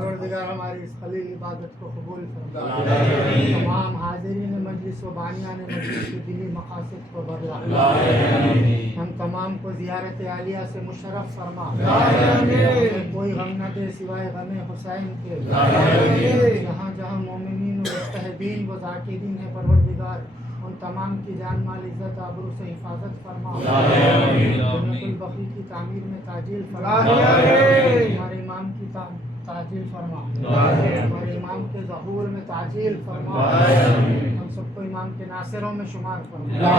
परवरदिगार हमारी इस खलील शहादत को कबूल फरमा। तमाम हाजिरीन मजलिस व बानियान मजलिस के दिली मकासद को बरला। हम तमाम को ज़ियारत आलिया से मुशर्रफ फरमा। हमें कोई गम न दे सिवाय गम हुसैन के। जहाँ जहाँ मोमिनीन व मुस्तहदीन व ज़ाकिरीन है परवरदिगार, उन तमाम की जान माल इज़्ज़त आबरू से हिफाजत फरमा। जन्नतुल बक़ी की तामीर में ताजील फरमा। हमारे इमाम की ताजील फरमा। हमारे इमाम के ज़हूर में ताजील फरमा। हम सबको इमाम के नासिरों में शुमार फरमा।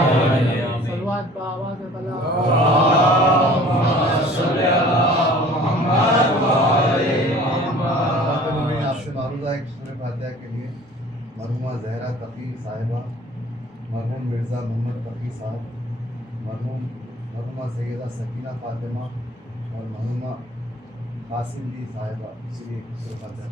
सलवात बाआवाज़ बला आपसे मारूदा एक सूरह फातिहा के लिए मरहुमा ज़हरा तक़ी साहिबा, मरहूम मिर्ज़ा मोहम्मद तक़ी साहब, मरहुमा सैयदा सकीना फातिमा और मरहुमा कासिम जी साहिबा के लिए सूरह फातिहा।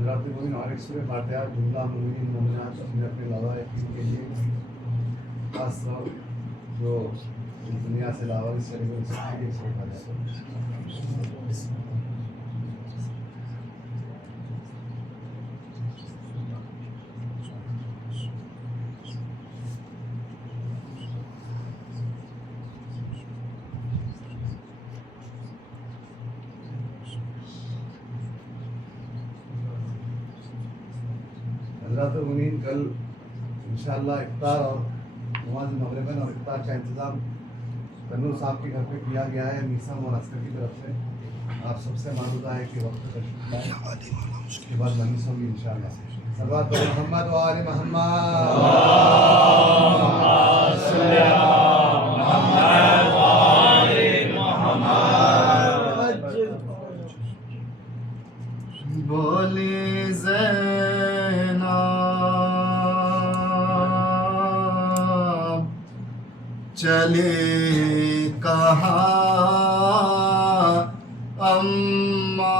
हज़रात मोमिन और एक सूरह फातिहा जुमला मोमिन मोमिनात अपने लावा यकीन के लिए खास तौर जो इस दुनिया से लावारिस चले गए उसके लिए सूरह फातिहा। हज़रात मुनीन कल इंशाअल्लाह इफ्तार और नमाज मगरिबन और इफ्तार का इंतज़ाम तन्नूर साहब के घर पे किया गया है मीसा और अस्कर की तरफ से। आप सबसे मालूदा है कि वक्त तशरीफ लाएं, उसके बाद मनीस होगी इंशाअल्लाह। सल्लल्लाहु अलैहि मोहम्मद व आले मोहम्मद। बोले ज़ैनब चले कहाँ अम्मा,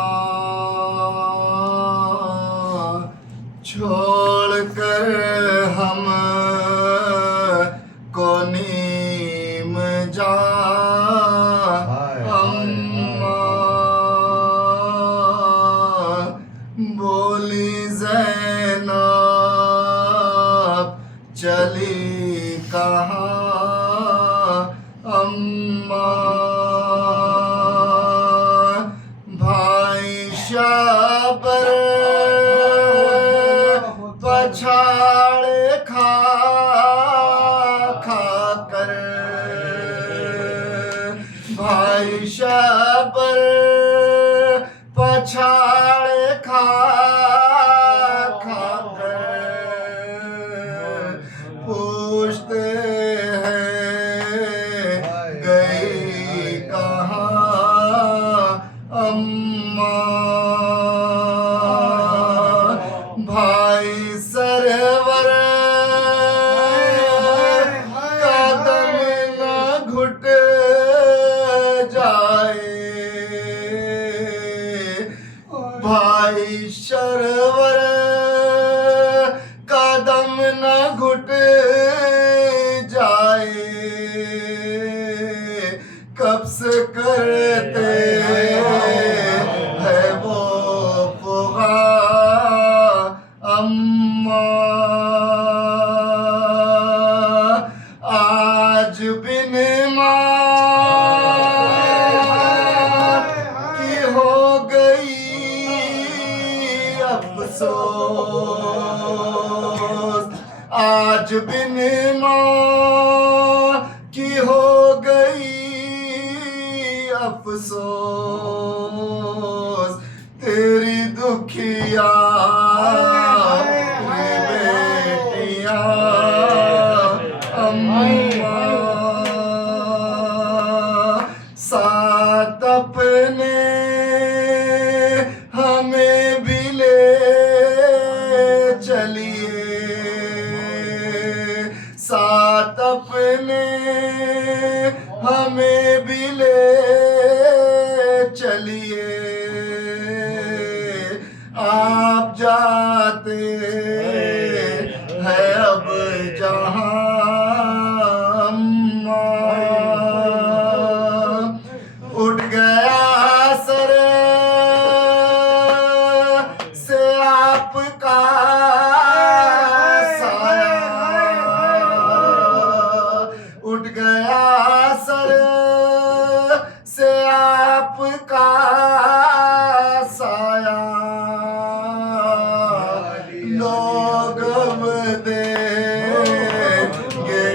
छोड़ कर हम को नीम जा अम्मा। बोली ज़ैनब चली कहाँ अम्मा, भाई शाबर पछाड़ खा खा कर, भाई शाबर पछाड़ खा खा कर पूछते अम्मा। भाई सरवर कदम न घुट जाए, भाई सरवर कदम न घुट जाए, कब से करते है वो पुगा अम्मा। आज बिन माँ की हो गई अफसोस, आज बिन माँ की हो गई अफसोस, तेरी दुखिया बेटियां अम्मा। साथ अपने हमें भी ले चलिए, साथ अपने हमें भी ले सर से आपका साया लोग देंगे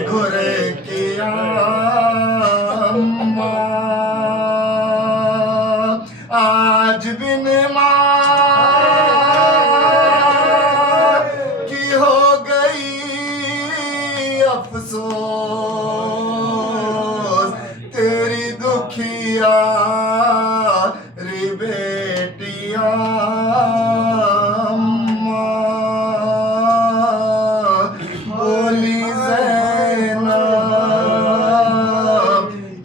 घुर किया आज बिन की हो गई अफसोस तेरी दुखिया रे बेटिया बोली ज़ैनब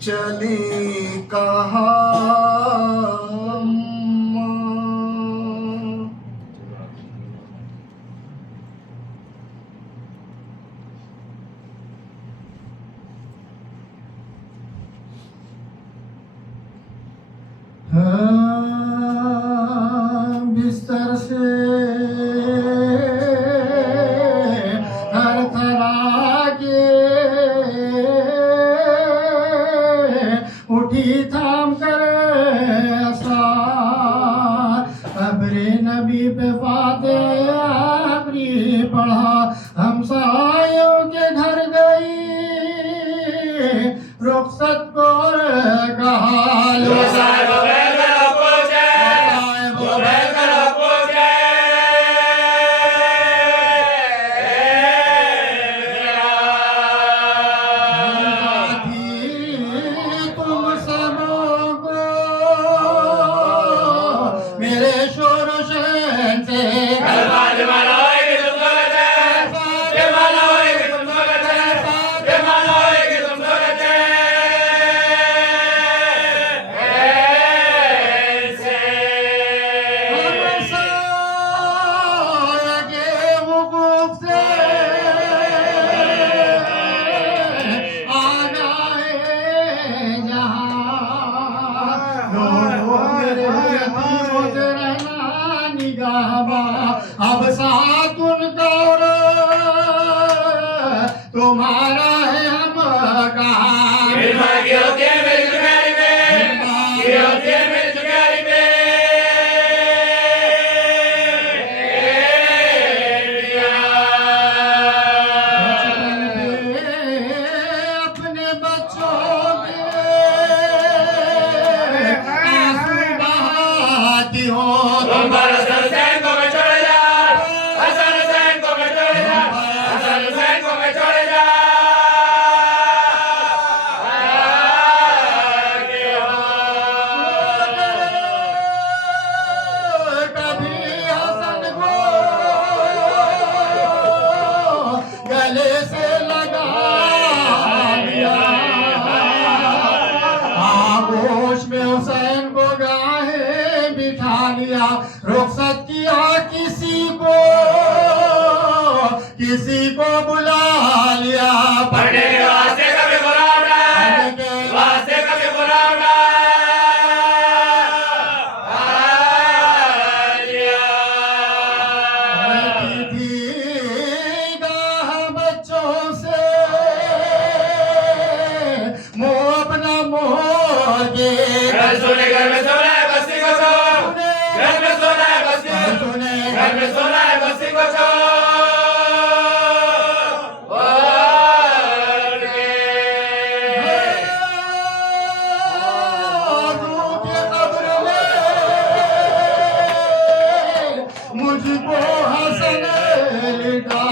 चली कहाँ बिस्तर से हर तरह के उठी थाम कर अबरे नबी पे फाते आखरी पढ़ा हम सायों के घर गई रुखसत को कहा लो अब साथ उनका और तुम्हारा है हम कहा अपने बच्चों के आंसू बहाती हो रुखसत किया किसी को बुला लिया पढ़ने के वास्ते कभी बुलाना वास्ते कभी बुलाना बच्चों से मुँह अपना मोह के घर सोने घर में सोना है बस्ती को सो घर में सोना है बस्ती को घर में सोना है बस्ती को सो मुझको हसन लिखा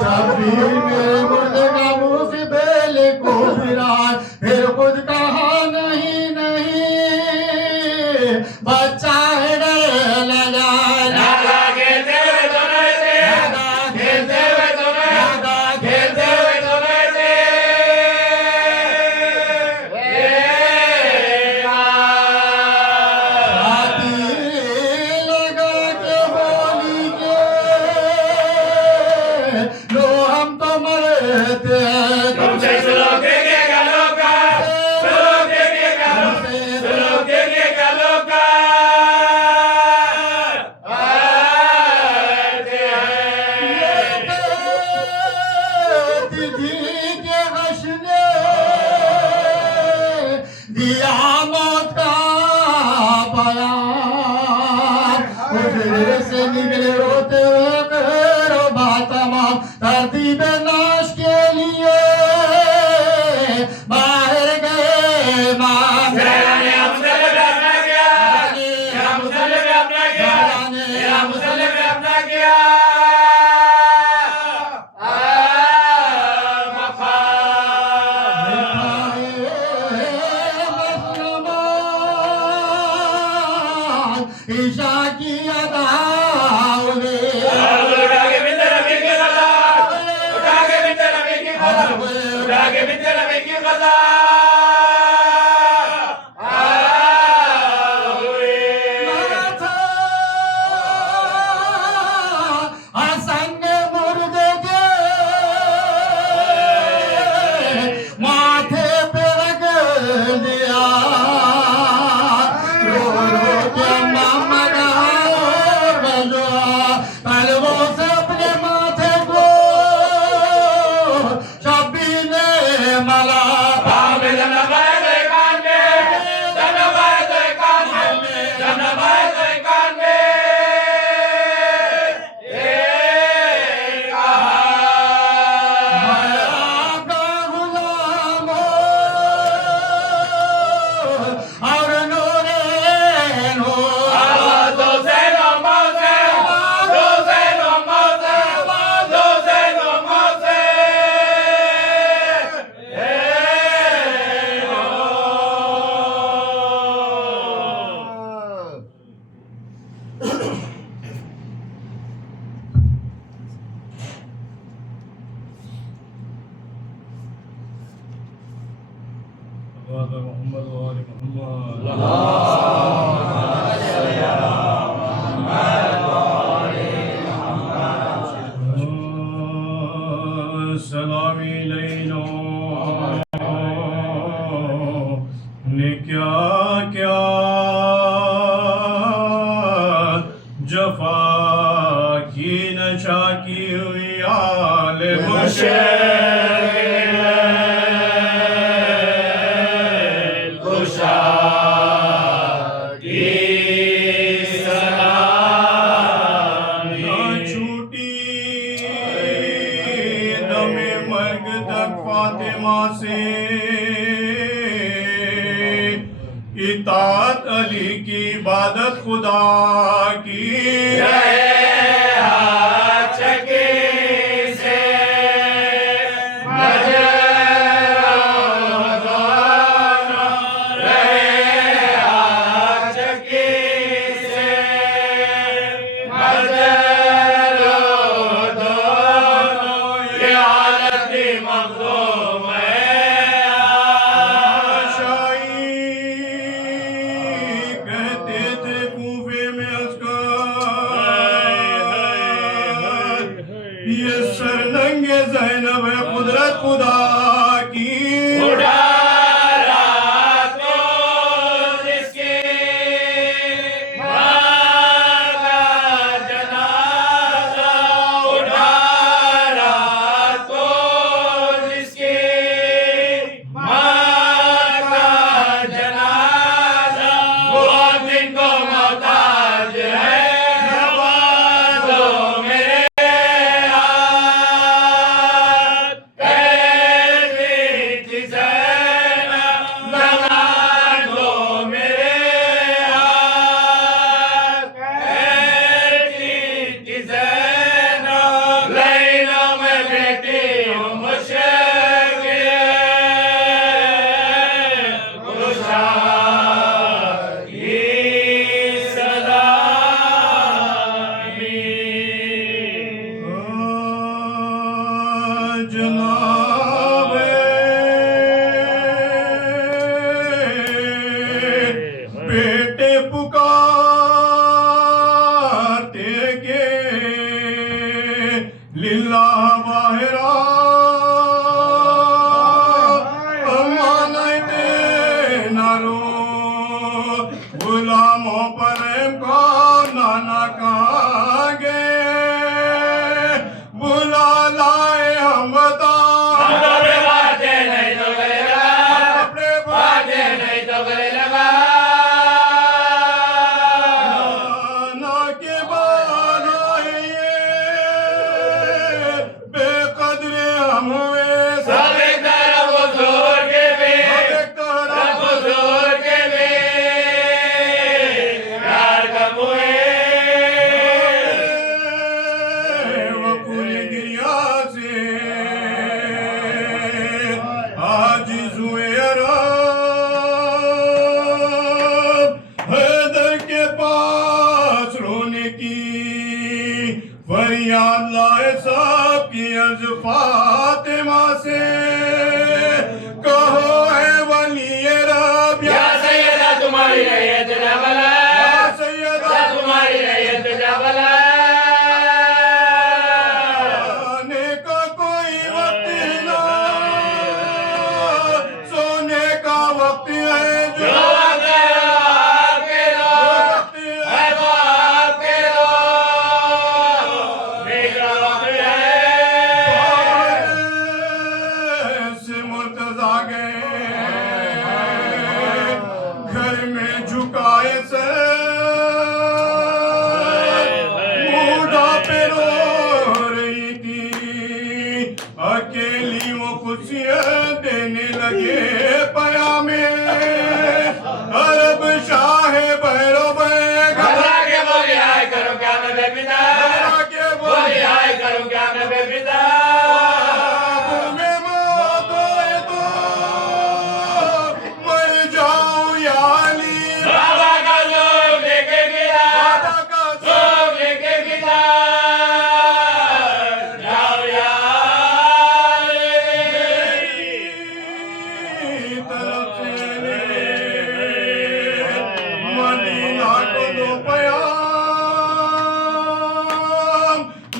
शबीर मेरे मुर्दे का मुँह बेल को फिराए फिर खुद कहा नहीं नहीं बच्चा है डर लगा खेलते हुए दोनों थे खेलते हुए दोनों खेलते हुए दोनों थे तुमसे सुलोक देखेगा लोका सुलोक देखेगा सुलोक देखेगा लोका आते हैं तिथि के हश ने दिया मौत का बयान, हुजरे से निकले रोते हुए करो बात तमाम, तरतीब नाश के लिए बाहर गए मान। ईशा की अदाओं ने असंग मुर्दे के माथे पे रख दिया, रो रो के मोहम्मद तलवों से अपने माथे को शबीर ने मला। मोहम्मद वाले मोहम्मद सलामी लैनो ने क्या क्या जफा की नशा की हुई आले फातिमा से इताअत अली की इबादत खुदा की कहते थे कूफे में रजा गए, घर में झुकाए सर, बूढ़ा पे रो रही थी, अकेली वो खुशियां देने लगे पयामे। अरब शाह भैरो घबरा के बोली आए करो क्या मैं बेपिता, घबरा के बोली आए करो क्या मैं बेपिता।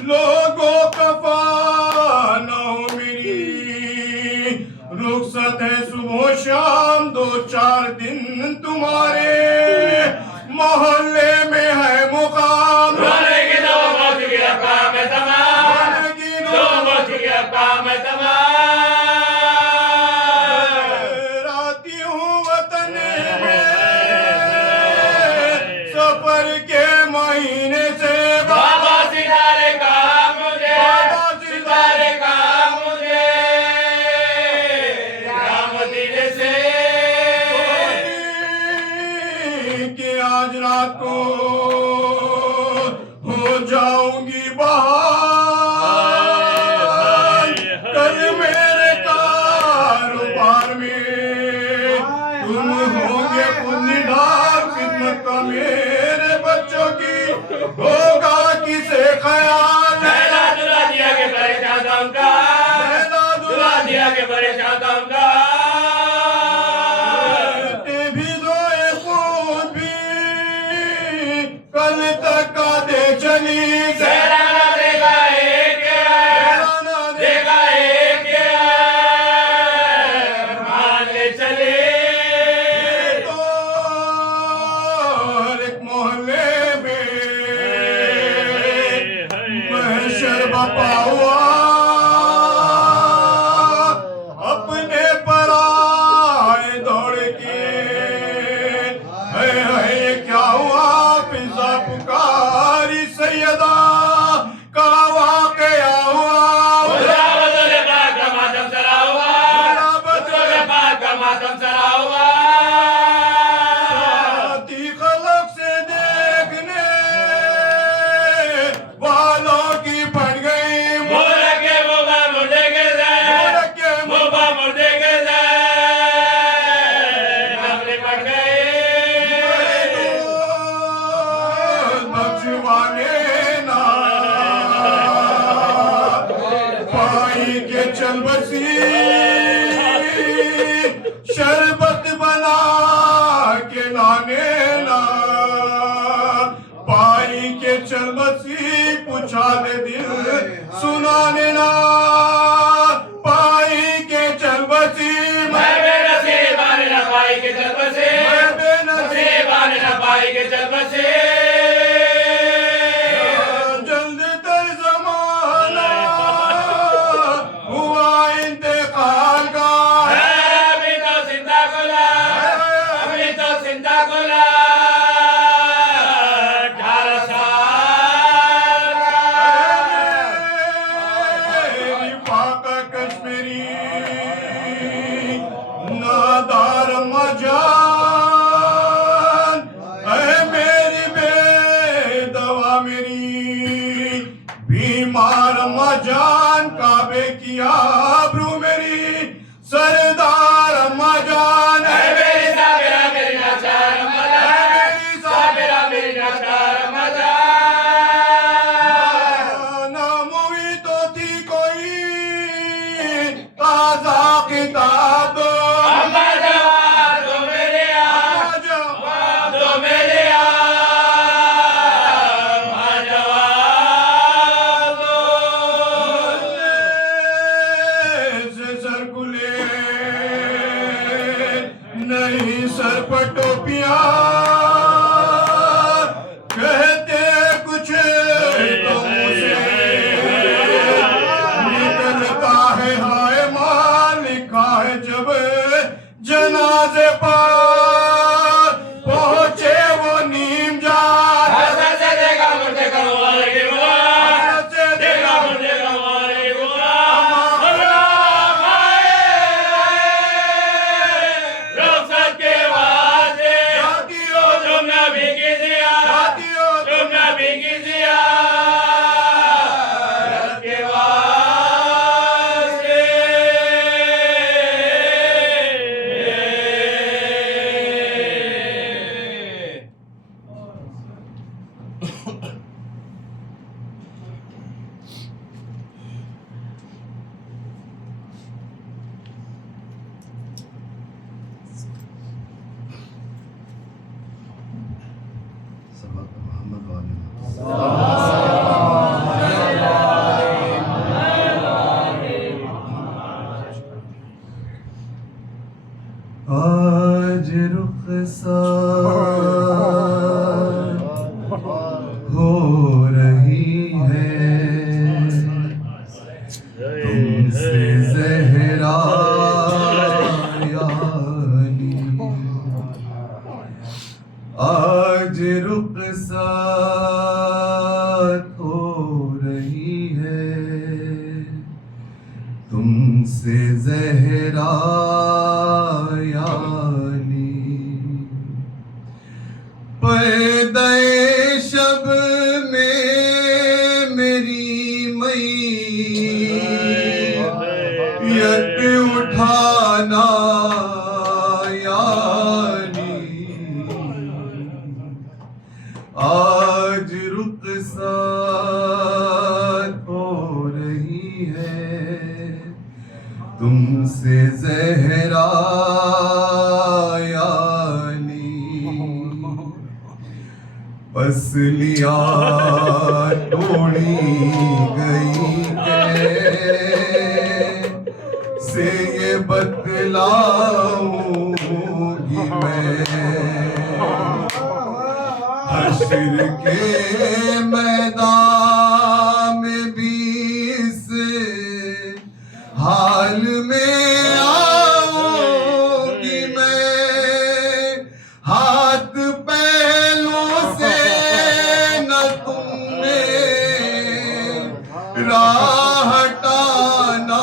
लोगों का फाना मेरी रुखसत है सुबह शाम 2-4 दिन तुम्हारे मोहल्ले में है मुकाम। रोने की दो मौत की रकाम है तमाम, दो मौत की रकाम है तमाम। राती हूँ वतन में सफर के महीने से बाबा सितारे का मुझे, बाबा सितारे का मुझे राम दिल से कि आज रात को हो जाऊंगी बहार, कल मेरे कारोबार में तुम होंगे पुण्यदार, खिदमत का मेरे बच्चों की होगा किसे ख्याल। लैला दुल्हा दिया के परेशान था उनका, लैला दुल्हा दिया के परेशान था उनका। भी रोए खून भी कल तक का दे चली, सहराना देगा एक देगा एक मान ले चले। तो एक मोहल्ले में महशर बपा हुआ, अपने पर आए दौड़ के, है क्या हुआ फिजा पुकारी सैयदा का वाकया हुआ। बदले बाग का मातम चला हुआ, बदले बाग का मातम चला हुआ। खलक से देखने वालों की बढ़ गई, मोर के मोबा मुर्दे के जाए, मोबा मुर्दे के जाए नगले बढ़ गए। बचवाने ना पाई के चल बसी, शरबत बना के लाने ना पाई के चल बसी, पूछा दे दिल सुनाने ना पाई के चल बसी। मैं बेनसीब आने ना पाई के चल बसे, मैं बेनसीब आने ना पाई के चल बसे। जल्द तर जमाना हुआ इंतकाल का, अभी तो जिंदा गुला, अभी तो जिंदा गुला 18 साल मेरी फाका कश्मीरी नादार मजान, है मेरी बेदवा मेरी बीमार मजान, काबे की आबरू मेरी सरदार मजान, है मेरी साबिरा मेरी नाचार मजान, है मेरी साबिरा मेरी नाचार मजान। नाम हुई तो थी कोई ताजा किताब दो, अम्मा जवाब दो मेरे आप, जवाब दो मेरे आप, अम्मा जवाब दो। से सर खुले नहीं सर पर टोपियां, कहते कुछ तो मुझे निकलता है हाय मां, लिखा है जब जब जनाजे पर पहुंचे वो नीम जात देखा मुझे करवाले के देखा मुझे करवाले के वादे तुमने भी किया तुमने भी किया के वादे मोहम्मद वाले आज रुखसार हो रही है तुमसे ज़हरा यानी आज रुखसार हो रही है तुमसे ज़हरा यानी पर्दे शब में मेरी मैयत उठाना यानी आज रुखसार हो रही है तुमसे ज़हरा यानी पसलियाँ तोड़ी गई कैसे ये बतलाऊंगी मैं हश्र के मैदान में भी इस हाल में आऊंगी मैं हाथ पहलू से न तुमने राह हटाना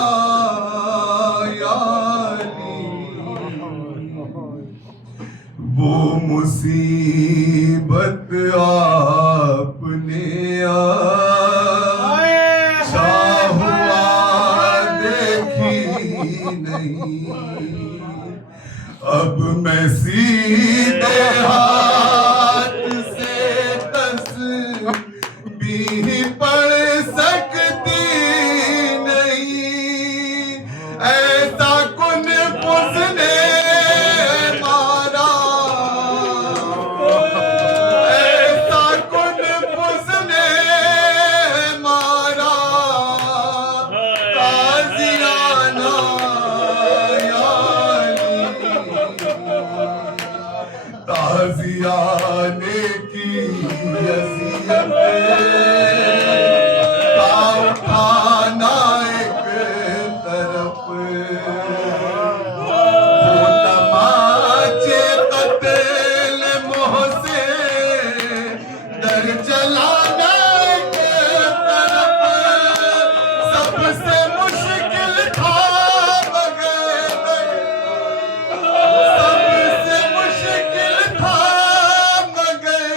यानी वो मुसीबत आपने हुआ देखी नहीं अब मैं सीधे हाथ से तस्बीह पढ़ सकती नहीं ऐसा कुन उसने मारा ऐसा कुन उसने मारा ताज़ियाना ताज़ियाने की अज़ियत का उठाना एक तरफ वो तमाचे कत्ल मोह से डर चलाना एक तरफ सबसे मुश्किल था मगर सबसे मुश्किल था मगर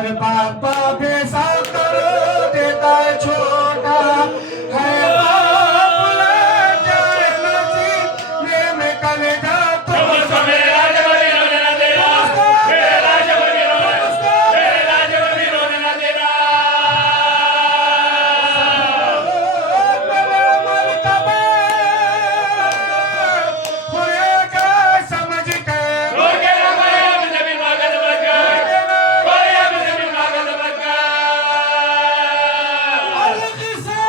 हर पापा भेसा कर देता है छोटा है बाप लग जाए नसीब में कलेजा तो मेरा जवानी रोने ना देना, मेरा जवानी रोने ना देना। समझ के रोके ना कोई हमसे भी मगज बचकर, कोई हमसे भी मगज बचकर। अलग से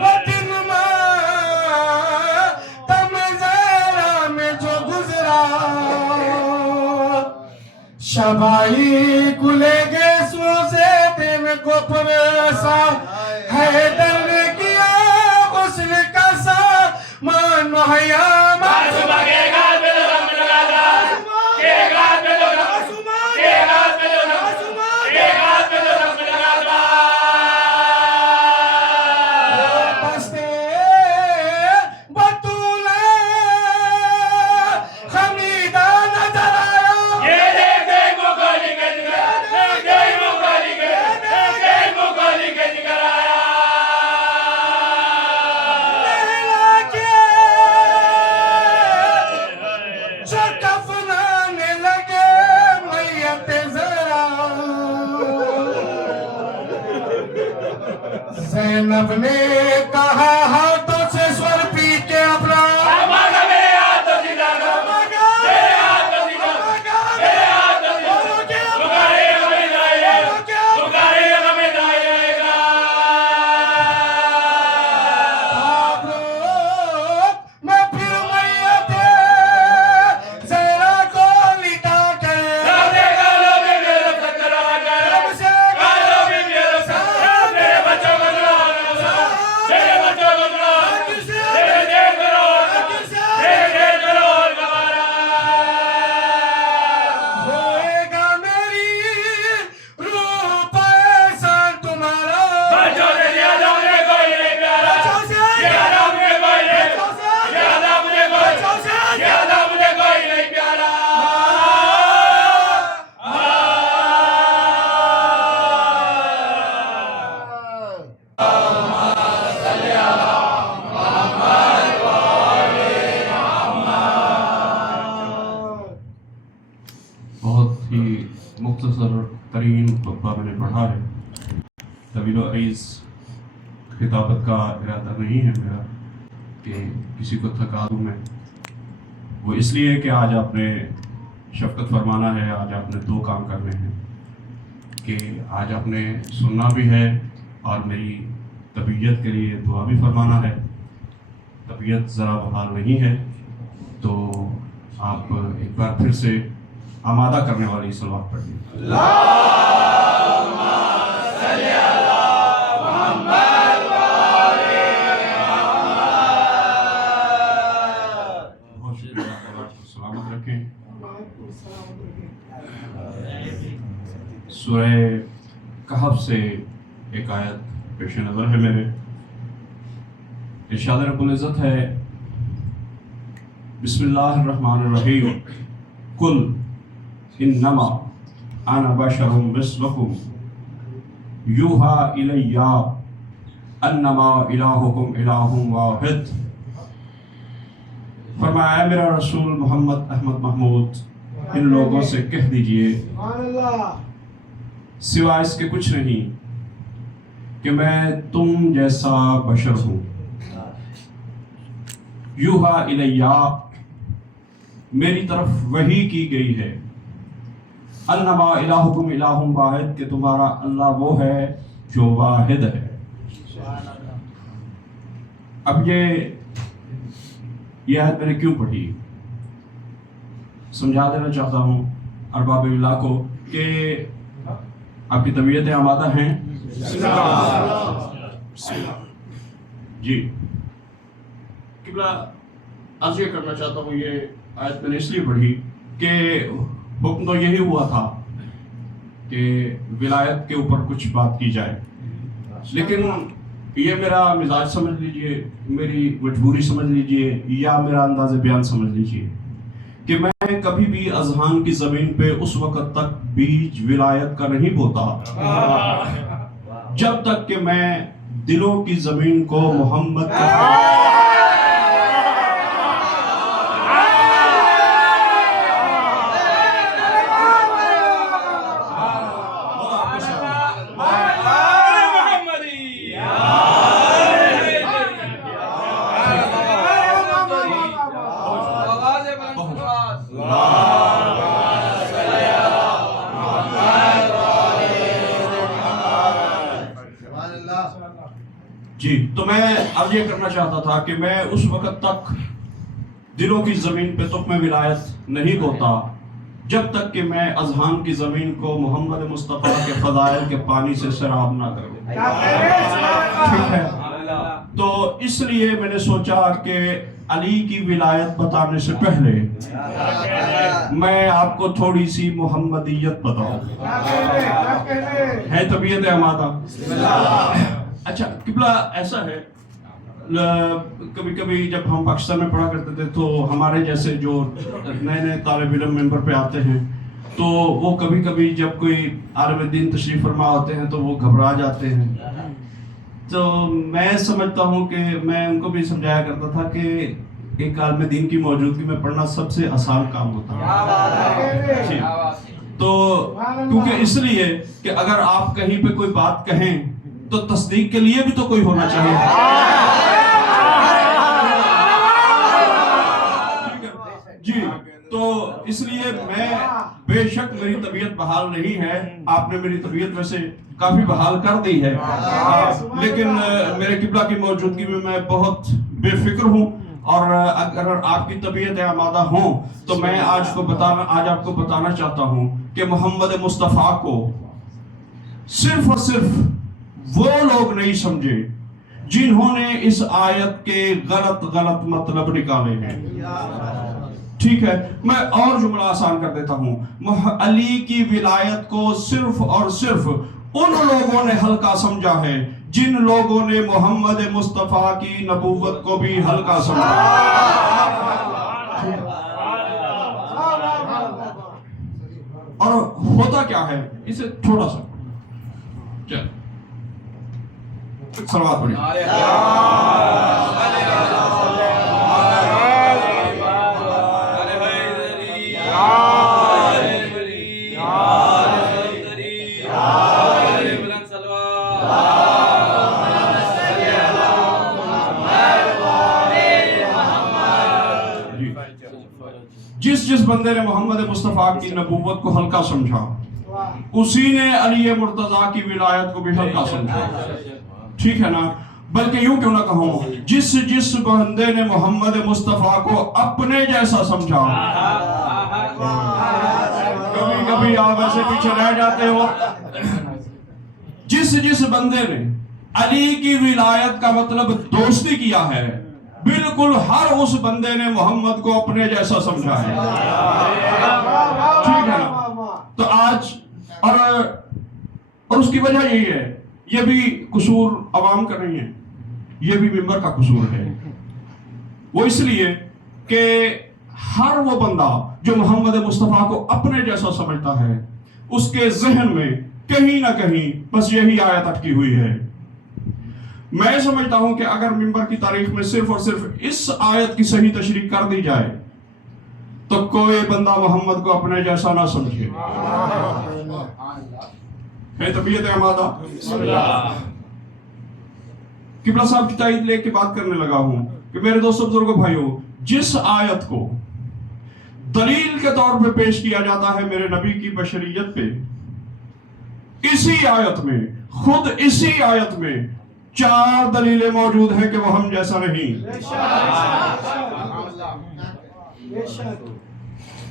वतन तमज़रा में जो गुजरा शबाई कुलेगे सोसे तेम को परसा है दर्द किया हुस्न का सा मान मुहैया मासूमा के गाल पे जो रंग लगा था, के गाल पे जो रंग, के गाल पे जो रंग, के गाल पे जो रंग लगा था। बस्ते बतूला हमीदा नजर आया ये देख मुखाली के जिगर, देख मुखाली के जिगर आया। लैला के जो दफनाने लगे मैयत जरा ज़ैनब ने कहा हाथों से स्वर पी के अपना मांगा मेरे हाथ से जाना, मेरे हाथ से जाना, मेरे हाथ से जाना। तुम्हारे हमें जाइए, तुम्हारे हमें जाइएगा। मैं फिर मैयत जरा को लिटा के राधे गालों में मेरा चक्कर आ गया, हमसे गालों में मेरा चक्कर, मेरे बच्चों को चुराना, मेरे बच्चों को चुराना, मेरे जेल करो, मेरे जेल करो गवारा। होएगा मेरी रूह पहचान तुम्हारा बच्चों से ज्यादा मुझे कोई नहीं प्यारा, ज्यादा मुझे कोई नहीं, ज्यादा मुझे कोई, ज्यादा मुझे कोई नहीं प्यारा। बहुत ही मुख्तसर तरीन खुतबा मैंने पढ़ा है। तवील अरीज़ खिताबत का इरादा नहीं है मेरा कि किसी को थका दूँ मैं। वो इसलिए कि आज आपने शफ़क़त फरमाना है, आज आपने दो काम करने हैं कि आज आपने सुनना भी है और मेरी तबीयत के लिए दुआ भी फरमाना है। तबीयत ज़रा बहाल नहीं है तो आप एक बार फिर से आमादा करने वाली सलवात पढ़िए। बहुत शुक्रिया, अल्लाह आपको सलामत रखें। सूरह कहफ से एक आयत पेश नज़र है मेरे। इरशाद रब्बुल इज़्ज़त है, बिस्मिल्लाहिर्रहमानिर्रहीम, कुल इन्नमा अना बशरुम मिस्लुकुम यूहा इलैया अन्नमा इलाहुकुम इलाहुम वाहिद। फरमाया मेरा रसूल मोहम्मद अहमद महमूद इन लोगों से कह दीजिए सिवाय इसके कुछ नहीं कि मैं तुम जैसा बशर हूँ। यूहा इलैया, मेरी तरफ वही की गई है। अन्नमा इलाहुकुम इलाहुम वाहिद, कि तुम्हारा अल्लाह वो है जो वाहिद है। अब ये आयत मैंने क्यों पढ़ी, समझा देना चाहता हूँ अरबाब बिल्लाह को कि आपकी तबीयतें आमादा हैं जी। किबला अर्ज़ ये करना चाहता हूँ, ये आयत मैंने इसलिए पढ़ी कि हुक्म तो यही हुआ था कि विलायत के ऊपर कुछ बात की जाए, लेकिन ये मेरा मिजाज समझ लीजिए, मेरी मजबूरी समझ लीजिए, या मेरा अंदाज़ बयान समझ लीजिए कि मैं कभी भी अजहान की जमीन पे उस वक्त तक बीज विलायत का नहीं बोता जब तक कि मैं दिलों की जमीन को मोहम्मद जी। तो मैं अब ये करना चाहता था कि मैं उस वक्त तक दिलों की जमीन पे तुख्म विलायत नहीं बोता जब तक कि मैं अजहान की जमीन को मोहम्मद मुस्तफ़ा के फदाइल के पानी से शराब ना कर दूं। ठीक है। तो इसलिए मैंने सोचा कि अली की विलायत बताने से पहले मैं आपको थोड़ी सी मोहम्मदियत बताऊं। है तबीयत हमारा। अच्छा किबला ऐसा है, कभी कभी जब हम पाकिस्तान में पढ़ा करते थे तो हमारे जैसे जो नए नए तालिब इल्म मेंबर पे आते हैं तो वो कभी कभी जब कोई आलिम दीन तशरीफ फरमा होते हैं तो वो घबरा जाते हैं। तो मैं समझता हूँ कि मैं उनको भी समझाया करता था कि एक आलिम दीन की मौजूदगी में पढ़ना सबसे आसान काम होता है। तो क्योंकि इसलिए कि अगर आप कहीं पे कोई बात कहें तो तस्दीक के लिए भी तो कोई होना चाहिए। जी। तो इसलिए मैं बेशक मेरी तबीयत बहाल नहीं है, आपने मेरी तबीयत वैसे काफी बहाल कर दी है, लेकिन मेरे किबला की मौजूदगी में मैं बहुत बेफिक्र हूँ। और अगर आपकी तबीयत आमादा हो तो मैं आज आपको बताना चाहता हूँ कि मोहम्मद मुस्तफ़ा को सिर्फ और सिर्फ वो लोग नहीं समझे जिन्होंने इस आयत के गलत मतलब निकाले हैं। ठीक है। मैं और जुमला आसान कर देता हूं। अली की विलायत को सिर्फ और सिर्फ उन लोगों ने हल्का समझा है जिन लोगों ने मोहम्मद मुस्तफ़ा की नबूवत को भी हल्का समझा। और होता क्या है, इसे थोड़ा सा चल सलवात पढ़िए। जिस बंदे ने मोहम्मद मुस्तफ़ा की नबूवत को हल्का समझा उसी ने अली मुर्तजा की विलायत को भी हल्का समझा। ठीक है ना। बल्कि यूं क्यों ना कहूं, जिस बंदे ने मोहम्मद मुस्तफ़ा को अपने जैसा समझा। कभी कभी आप ऐसे पीछे रह जाते हो। जिस बंदे ने अली की विलायत का मतलब दोस्ती किया है, बिल्कुल हर उस बंदे ने मोहम्मद को अपने जैसा समझा है। ठीक है ना। तो आज और उसकी वजह यही है, ये भी कसूर अवाम का नहीं है, ये भी मिंबर का कसूर है। वो इसलिए कि हर वो बंदा जो मोहम्मद मुस्तफ़ा को अपने जैसा समझता है उसके जहन में कहीं ना कहीं बस यही आयत अटकी हुई है। मैं समझता हूं कि अगर मिंबर की तारीख में सिर्फ और सिर्फ इस आयत की सही तशरीह कर दी जाए तो कोई बंदा मोहम्मद को अपने जैसा ना समझे। है तबीयत अहमदा। किबला साहब की तायद लेके बात करने लगा हूं कि मेरे दोस्तों बुजुर्गों भाइयों, जिस आयत को दलील के तौर पे पेश किया जाता है मेरे नबी की बशरियत पे, इसी आयत में 4 दलीलें मौजूद हैं कि वो हम जैसा नहीं।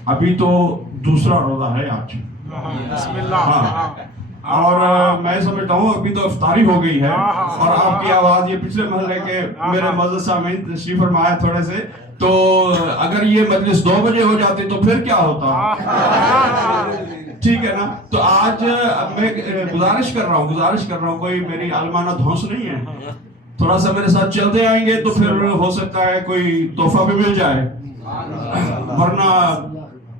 अभी तो दूसरा रोजा है आज। हाँ। और मैं समझता हूँ अभी तो इफ्तारी हो गई है और आपकी आवाज ये पिछले महल्ले के मेरे मस्जिद सामीन तशरीफ फरमाया थोड़े से, तो अगर ये मजलिस 2 बजे हो जाती तो फिर क्या होता। ठीक है ना। तो आज मैं गुजारिश कर रहा हूँ, कोई मेरी आलमाना धौंस नहीं है, थोड़ा सा मेरे साथ चलते आएंगे तो फिर हो सकता है कोई तोहफा भी मिल जाए। वरना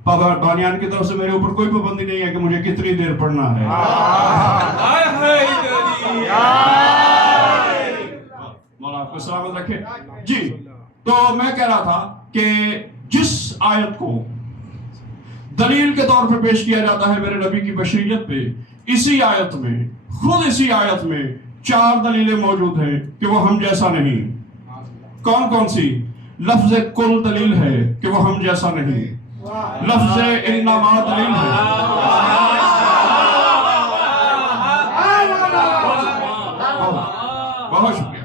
बाबा बानियान की तरफ से मेरे ऊपर कोई पाबंदी नहीं है कि मुझे कितनी देर पढ़ना है। मौला आपको सलामत रखे जी। तो मैं कह रहा था कि जिस आयत को दलील के तौर पे पेश किया जाता है मेरे नबी की बशरियत पे, इसी आयत में, खुद इसी आयत में 4 दलीलें मौजूद हैं कि वो हम जैसा नहीं। कौन कौन सी? लफ्ज कुल दलील है कि वो हम जैसा नहीं। लफ्ज इन्नमा दलील है। बहुत शुक्रिया।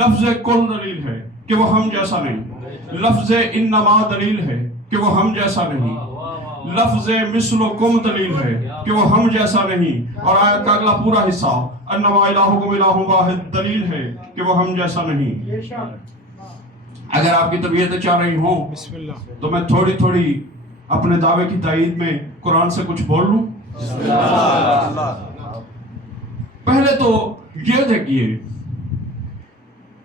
लफ्ज कुल दलील है कि वो हम जैसा नहीं। लफ्ज इन्नमा दलील है कि वो हम जैसा नहीं। लफ्ज मिस्लो कुम दलील है कि वो हम जैसा नहीं। और आयत का अगला पूरा हिस्सा अन्नमा इलाहुकुम इलाहुन वाहिद दलील है कि वो हम जैसा नहीं। अगर आपकी तबीयतें चाह रही हो तो मैं थोड़ी थोड़ी अपने दावे की तायीद में कुरान से कुछ बोल लूं। पहले तो ये देखिए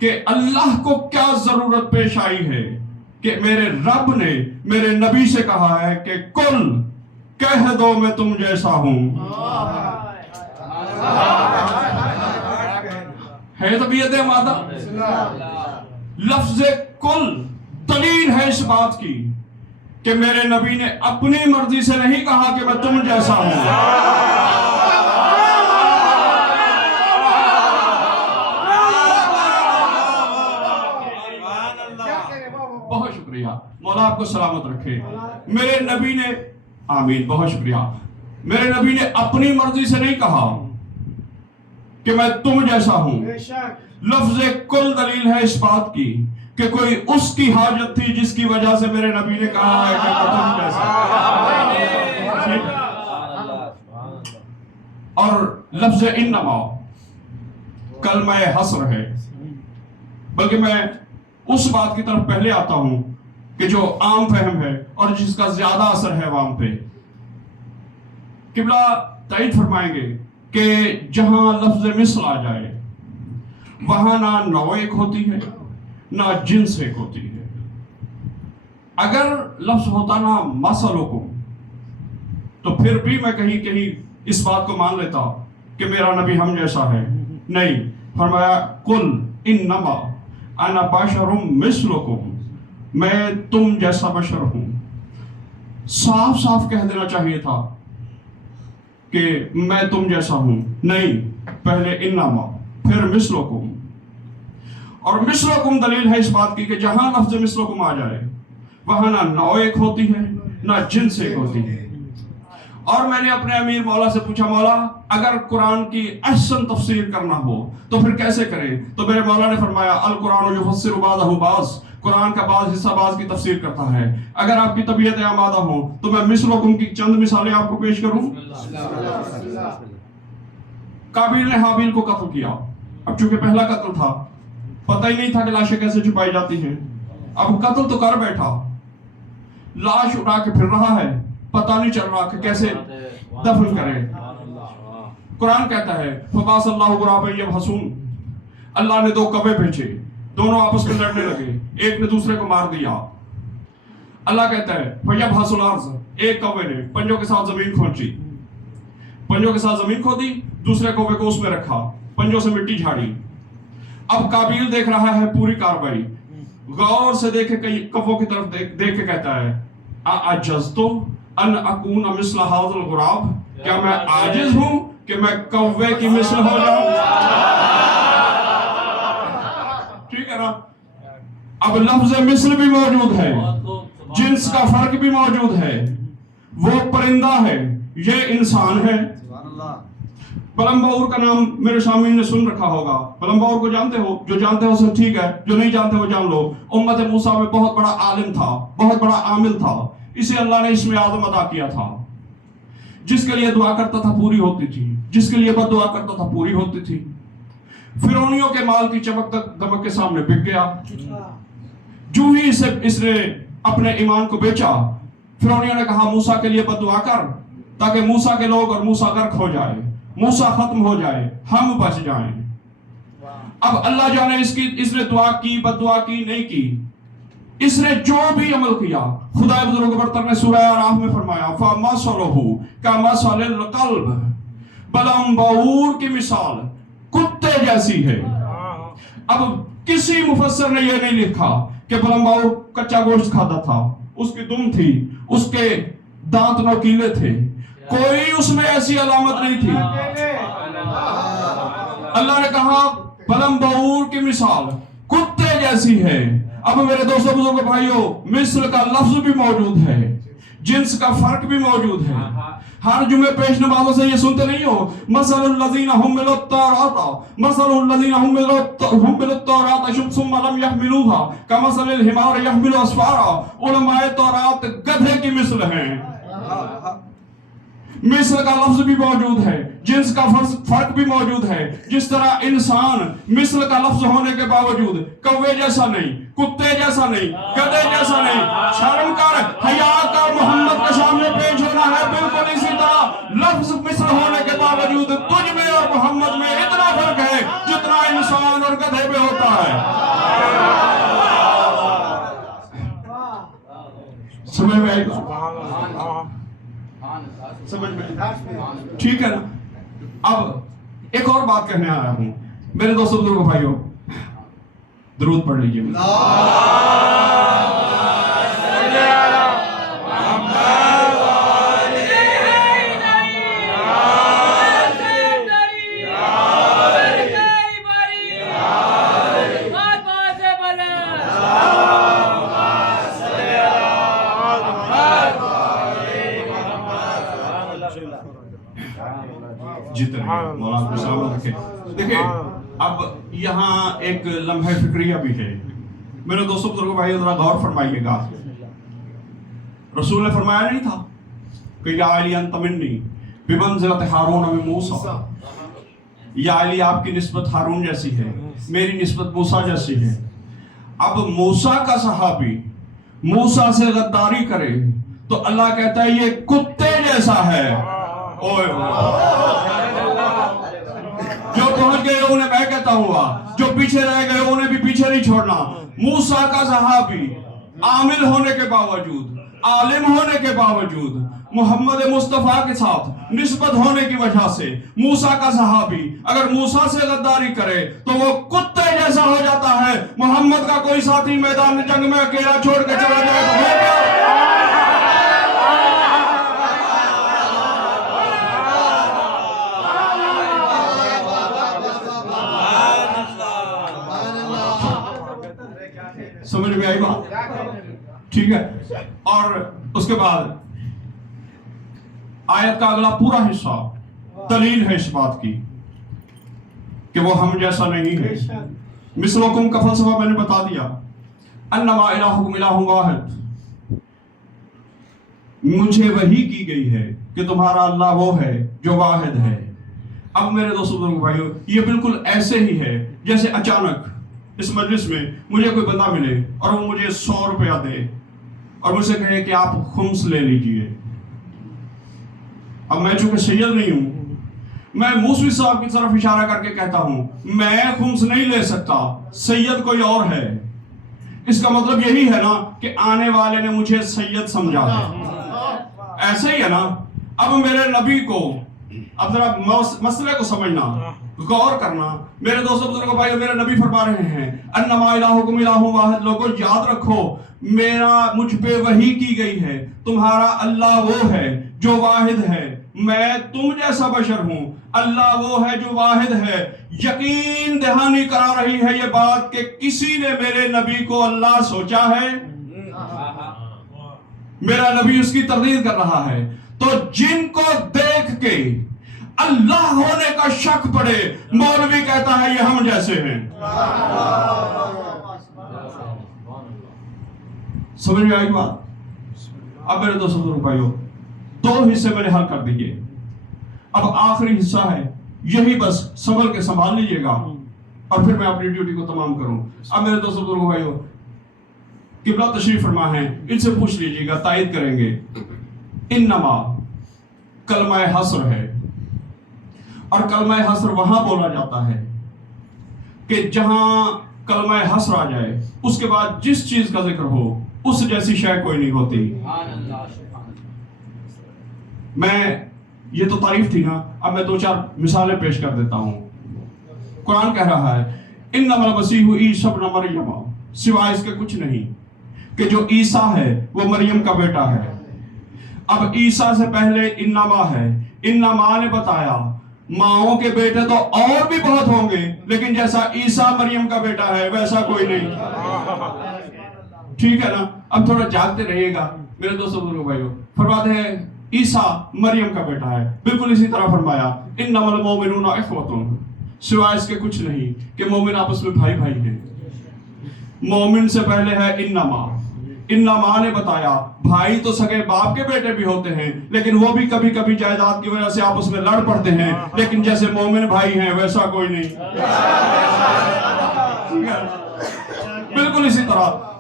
कि अल्लाह को क्या जरूरत पेश आई है कि मेरे रब ने मेरे नबी से कहा है कि कुल कह दो मैं तुम जैसा हूं। है तबीयत मादा। लफ्ज कुल दलील है इस बात की कि मेरे नबी ने अपनी मर्जी से नहीं कहा कि मैं तुम जैसा हूं। बहुत शुक्रिया, मौला आपको सलामत रखे। मेरे नबी ने, आमीन, बहुत शुक्रिया। मेरे नबी ने अपनी मर्जी से नहीं कहा कि मैं तुम जैसा हूं। लफ्ज कुल दलील है इस बात की कि कोई उसकी हाजत थी जिसकी वजह से मेरे नबी ने कहा है कि मैं तुम जैसा। और लफ्ज इन्नमा कलमा हस्र है। बल्कि मैं उस बात की तरफ पहले आता हूं कि जो आम फहम है और जिसका ज्यादा असर है अवाम पे। किबला तायीद फरमाएंगे कि जहां लफ्ज मिस्ल आ जाए वहां ना नौ एक होती है ना जिन्स एक होती है। अगर लफ्ज होता ना मसलुकुम तो फिर भी मैं कहीं कहीं इस बात को मान लेता कि मेरा नबी हम जैसा है। नहीं, फरमाया कुल इन्नमा अना बशरुम मिस्लुकुम, मैं तुम जैसा बशर हूं। साफ साफ कह देना चाहिए था कि मैं तुम जैसा हूं। नहीं, पहले इन्नमा फिर मिस्लुकुम। और मिस्लुकुम दलील है इस बात की कि जहां लफ्ज मिस्लुकुम आ जाए वहां ना नौ एक होती है ना जिन्स एक होती है। और मैंने अपने अमीर मौला से पूछा, मौला अगर कुरान की अहसन तफसीर करना हो तो फिर कैसे करें? तो मेरे मौला ने फरमाया अल कुरान युफस्सिरु बाज़हु बाज़, कुरान का बाज़ हिस्सा बाज़ की तफसीर करता है। अगर आपकी तबीयत आमादा हो तो मैं मिस्लुकुम की चंद मिसालें आपको पेश करूं। काबिल ने हाबिल को कत्ल किया। अब चूंकि पहला कत्ल था, पता ही नहीं था कि लाशें कैसे छुपाई जाती हैं। अब कत्ल तो कर बैठा, लाश उड़ा के फिर रहा है, पता नहीं चल रहा कि कैसे दफन करें। कुरान कहता है फबासल्लाहु गुराबन यबहसून, अल्लाह ने 2 कौवे भेजे, दोनों आपस में लड़ने लगे, एक ने दूसरे को मार दिया। अल्लाह कहता है फयबहसुल अर्ज़, एक कौवे ने पंजों के साथ जमीन खोदी, पंजों के साथ जमीन खोदी, दूसरे कौवे को उसमें रखा, पंजों से मिट्टी झाड़ी। अब काबिल देख रहा है पूरी कार्रवाई, गौर से देखे कई कौवों की तरफ देख के कहता है अजज़तु अन अकून मिस्ल हाज़िल गुराब, क्या मैं आजिज हूं कि मैं कौवे की मिस्ल हो जाऊं? ठीक है ना। अब लफ्ज मिस्ल भी मौजूद है, जिन्स का फर्क भी मौजूद है। वो परिंदा है, ये इंसान है। पलम्बाउर का नाम मेरे सामने ने सुन रखा होगा। पलम्बाउर को जानते हो? जो जानते हो सब ठीक है, जो नहीं जानते हो जान लो। उम्मत मूसा में बहुत बड़ा आलिम था, बहुत बड़ा आमिल था, इसे अल्लाह ने इसमें आज़म अदा किया था। जिसके लिए दुआ करता था पूरी होती थी, जिसके लिए बद दुआ करता था पूरी होती थी। फिरौनियों के माल की चमक दमक के सामने बिक गया। जो ही इसने अपने ईमान को बेचा, फिरौनियों ने कहा मूसा के लिए बद दुआ कर ताकि मूसा के लोग और मूसा गर्क हो जाए, मूसा खत्म हो जाए, हम बच जाएं। अब अल्लाह जाने इसने दुआ की बद दुआ की नहीं की। इसने जो भी अमल किया, खुदा बुजुर्ग बरतर ने सूरह आराफ में फरमाया फमसलहु कमसलिल कल्ब, बलम्बऊर की मिसाल कुत्ते जैसी है। अब किसी मुफस्सिर ने यह नहीं लिखा कि बलम्बऊर कच्चा गोश्त खाता था, उसकी दुम थी, उसके दांत नोकीले थे, कोई उसमें ऐसी अलामत नहीं थी। अल्लाह ने कहा बलम्बऊर की मिसाल कुत्ते जैसी है। अब मेरे दोस्तों बुजुर्ग भाइयों, मिस्र का लफ्ज भी मौजूद है, जिन्स का फर्क भी मौजूद है। हर जुमे पेश नमाजों से ये सुनते नहीं हो मसलुल लज़ीना हुमिलुत तौराता मसलुल लज़ीना हुमिलुत तौराता सुम्मा लम यहमिलूहा कमसलिल हिमार यहमिलु अस्फारा। उलमाए तौरात गधे की मिस्ल हैं। मिस्र का लफ्ज भी मौजूद है, जिन्स का फर्क भी मौजूद है। जिस तरह इंसान मिस्र का लफ्ज होने के बावजूद कौवे जैसा नहीं, कुत्ते जैसा नहीं, गधे जैसा नहीं, शर्म कर, हया कर मोहम्मद के सामने पेश होना है, बिल्कुल इसी तरह लफ्ज मिस्र होने के बावजूद तुझ में और मोहम्मद में इतना फर्क है जितना इंसान और गधे में होता है। समझ में आई? समझ में? ठीक है ना। अब एक और बात कहने आया हूं मेरे दोस्तों बुजुर्ग भाइयों, दरूद पढ़ लीजिए। जितने मौलाना को सलामत रखे। देखिए अब यहाँ एक लम्हा फिक्रिया भी है मेरे दोस्तों बुजुर्गों भाई, जरा गौर फरमाइएगा। रसूल ने फरमाया नहीं था कि या अली अंत मिन्नी बिमंज़िलत हारून मिन मूसा, या अली आपकी निस्बत हारून जैसी है, मेरी निस्बत मूसा जैसी है। अब मूसा का सहाबी मूसा से गद्दारी करे तो अल्लाह कहता है ये कुत्ते जैसा है। ओए जो पहुंच गए उन्हें मैं कहता हुआ, जो पीछे रह गए उन्हें भी पीछे नहीं छोड़ना। मूसा का सहाबी आमिल होने के बावजूद, आलिम होने के बावजूद, मोहम्मद मुस्तफा के साथ निस्बत होने की वजह से मूसा का सहाबी अगर मूसा से गद्दारी करे तो वो कुत्ते जैसा हो जाता है। मोहम्मद का कोई साथी मैदान जंग में अकेला छोड़ के चला जाए समझ में आई बात? ठीक है। और उसके बाद आयत का अगला पूरा हिस्सा दलील है इस बात की कि वो हम जैसा नहीं है। मिसलकुम का फलसफा मैंने बता दिया, अन्नमा इलाहुकुम इलाहुन वाहिद। मुझे वही की गई है कि तुम्हारा अल्लाह वो है जो वाहिद है। अब मेरे दोस्तों बुजुर्ग भाइयों, ये बिल्कुल ऐसे ही है जैसे अचानक इस मजलिस में मुझे कोई बंदा मिले और वो मुझे 100 रुपया दे और मुझसे कहे कि आप खुम्स ले लीजिए। अब मैं चूंकि सैयद नहीं हूं, मैं मूसवी साहब की तरफ इशारा करके कहता हूं मैं खुम्स नहीं ले सकता, सैयद कोई और है। इसका मतलब यही है ना कि आने वाले ने मुझे सैयद समझा है। ऐसे ही है ना। अब मेरे नबी को, अब जरा मसले को समझना, गौर करना मेरे दोस्तों बुजुर्गों भाइयों। मेरे नबी फरमा रहे हैं अन्नमा इलाहुकुम इलाहुन वाहिद। लोगों याद रखो मेरा मुझ पे वही की गई है, तुम्हारा अल्लाह वो है जो वाहिद है, मैं तुम जैसा बशर हूं। अल्लाह वो है जो वाहिद है। यकीन दहानी करा रही है ये बात कि किसी ने मेरे नबी को अल्लाह सोचा है? मेरा नबी उसकी तरदीद कर रहा है। तो जिनको देख के अल्लाह होने का शक पड़े, मौलवी कहता है ये हम जैसे हैं। समझ में आई बात? अब मेरे दोस्तों भाइयों, 2 हिस्से मैंने हल कर दिए। अब आखिरी हिस्सा है, यही बस संभल के संभाल लीजिएगा और फिर मैं अपनी ड्यूटी को तमाम करूं। अब मेरे दोस्तों भाइयों, किबला तशरीफ फरमा है, इनसे पूछ लीजिएगा, तायद करेंगे। इन्नमा कलमा हस्र है और कलमा हस्र वहां बोला जाता है कि जहां कलमा हसर आ जाए, उसके बाद जिस चीज का जिक्र हो उस जैसी शय कोई नहीं होती। मैं ये तो तारीफ थी ना, अब मैं 2-4 मिसालें पेश कर देता हूं। कुरान कह रहा है इन्नमल मसीहु ईसा इब्न मरियम, सिवाय इसके कुछ नहीं कि जो ईसा है वो मरियम का बेटा है। अब ईसा से पहले इन्नमा है, इन्नमा ने बताया माओं के बेटे तो और भी बहुत होंगे, लेकिन जैसा ईसा मरियम का बेटा है वैसा कोई नहीं। ठीक है ना? अब थोड़ा जागते रहिएगा मेरे दोस्तों बुजुर्गों भाइयों। फरमाते हैं ईसा मरियम का बेटा है, बिल्कुल इसी तरह फरमाया इन्नमल मोमिनूना इख्वतुन, सिवाय इसके कुछ नहीं कि मोमिन आपस में भाई भाई हैं। मोमिन से पहले है इन्नमा, इन्नमा ने बताया भाई तो सगे बाप के बेटे भी होते हैं, लेकिन वो भी कभी कभी जायदाद की वजह से आपस में लड़ पड़ते हैं, लेकिन जैसे मोमिन भाई हैं वैसा कोई नहीं। बिल्कुल इसी तरह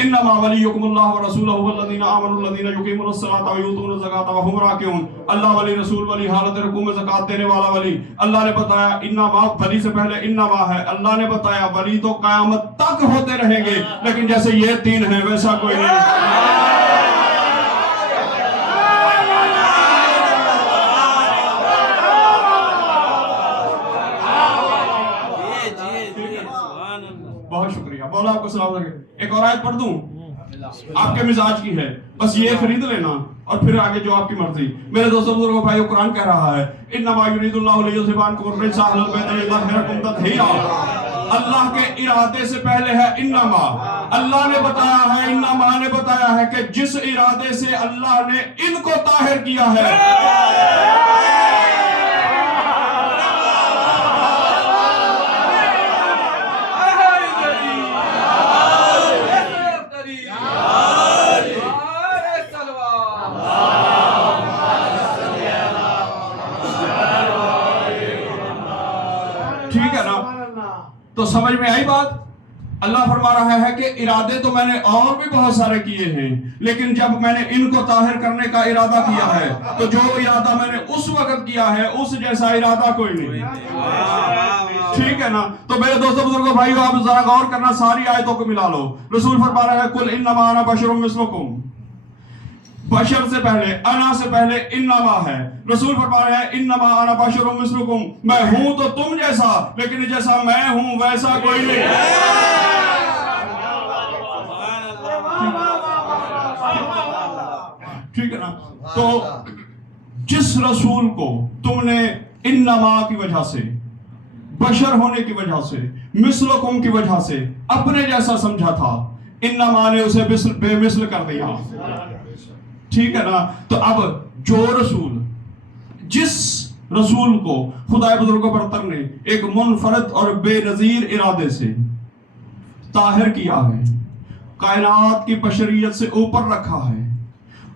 इन्नमा वलियुकुमुल्लाहु व रसूलुहु वल्लज़ीना आमनु वल्लज़ीना युकीमुनस्सलाता व यूतून ज़काता व हुम राकिऊन। अल्लाह वली, रसूल वली, हालत रुकू में ज़कात देने वाला वली। अल्लाह ने बताया इन्नमा, वली से पहले इन्नमा है। अल्लाह ने बताया वली तो क़यामत तक होते रहेंगे, लेकिन जैसे ये 3 हैं वैसा कोई नहीं। बहुत शुक्रिया, मौला आपको सलाम रखे। एक और आयत पढ़ दूं, आपके मिजाज की है, बस ये खरीद लेना और फिर आगे जो आपकी मर्जी। मेरे दोस्तों बुजुर्गों भाइयों, कुरान कह रहा है इन्नमा युरीदुल्लाहु लियुज़हिबअनकुम रिज्सा अहलल बैत व युतहिरकुम तत्हीरा। अल्लाह के इरादे से पहले है इन्नमा। अल्लाह ने बताया है, इन्नमा ने बताया है कि जिस इरादे से अल्लाह ने इनको ताहिर किया है। ठीक है ना? तो समझ में आई बात? अल्लाह फरमा रहा है कि इरादे तो मैंने और भी बहुत सारे किए हैं, लेकिन जब मैंने इनको ताहिर करने का इरादा किया है तो जो इरादा मैंने उस वक्त किया है उस जैसा इरादा कोई नहीं। ठीक है ना? तो मेरे दोस्तों बुजुर्गों भाइयों, आप जरा गौर करना, सारी आयतों को मिला लो। रसूल फरमा रहा है कुल इन्नमा अना बशरुम मिस्लुकुम। बशर से पहले, अना से पहले इन्नमा है। रसूल फरमा रहे हैं इन्नमा अना बशरुम मिस्लुकुम, मैं हूं तो तुम जैसा, लेकिन जैसा मैं हूं वैसा कोई नहीं। ठीक है ना? तो जिस रसूल को तुमने इन्नमा की वजह से, बशर होने की वजह से, मिस्लुकुम की वजह से अपने जैसा समझा था, इन्नमा ने उसे बेमिसल कर दिया। ठीक है ना? तो अब जो रसूल, जिस रसूल को खुदा बुजुर्गों बरतर ने एक मुनफरद और बेनजीर इरादे से ताहिर किया है, कायनात की बशरियत से ऊपर रखा है,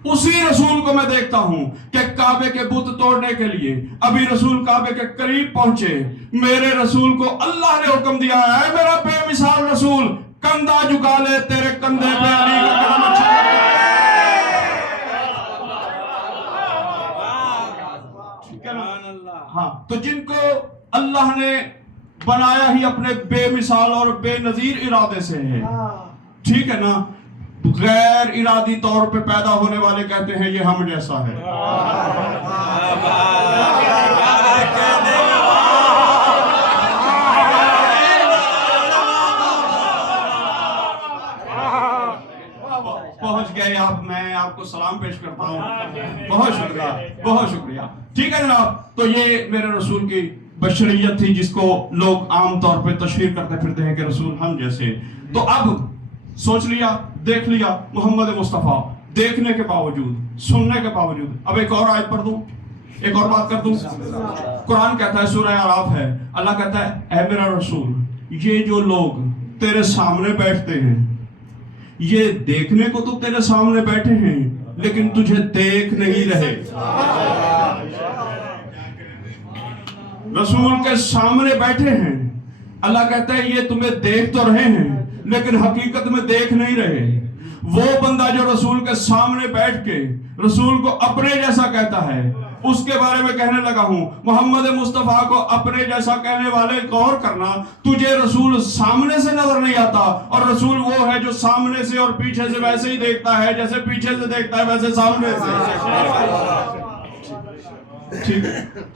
उसी रसूल को मैं देखता हूं कि काबे के बुत तोड़ने के लिए अभी रसूल काबे के करीब पहुंचे। मेरे रसूल को अल्लाह ने हुक्म दिया है, मेरा बेमिसाल रसूल, कंधा झुका ले, तेरे कंधे पे अली का कदम अच्छा। हाँ, तो जिनको अल्लाह ने बनाया ही अपने बेमिसाल और बेनजीर इरादे से है, ठीक है ना? गैर इरादी तौर पे पैदा होने वाले कहते हैं ये हम जैसा है। पहुंच गए आप, मैं आपको सलाम पेश करता हूं। बहुत शुक्रिया, बहुत शुक्रिया। ठीक है जनाब, तो ये मेरे रसूल की बशरियत थी जिसको लोग आम तौर पे तशहीर करते फिरते हैं कि रसूल हम जैसे। तो अब सोच लिया, देख लिया मोहम्मद मुस्तफ़ा, देखने के बावजूद, सुनने के बावजूद, अब एक और आयत पढ़ दूं, एक और बात कर दूं। कुरान कहता है, सूरह आराफ है, अल्लाह कहता है ऐ मेरा रसूल, ये जो लोग तेरे सामने बैठते हैं, ये देखने को तो तेरे सामने बैठे हैं लेकिन तुझे देख नहीं रहे। रसूल के सामने बैठे हैं, अल्लाह कहता है ये तुम्हें देख तो रहे हैं लेकिन हकीकत में देख नहीं रहे। वो बंदा जो रसूल के सामने बैठ के रसूल को अपने जैसा कहता है, उसके बारे में कहने लगा हूं। मोहम्मद मुस्तफा को अपने जैसा कहने वाले गौर करना, तुझे रसूल सामने से नजर नहीं आता, और रसूल वो है जो सामने से और पीछे से वैसे ही देखता है, जैसे पीछे से देखता है वैसे सामने से। ठीक,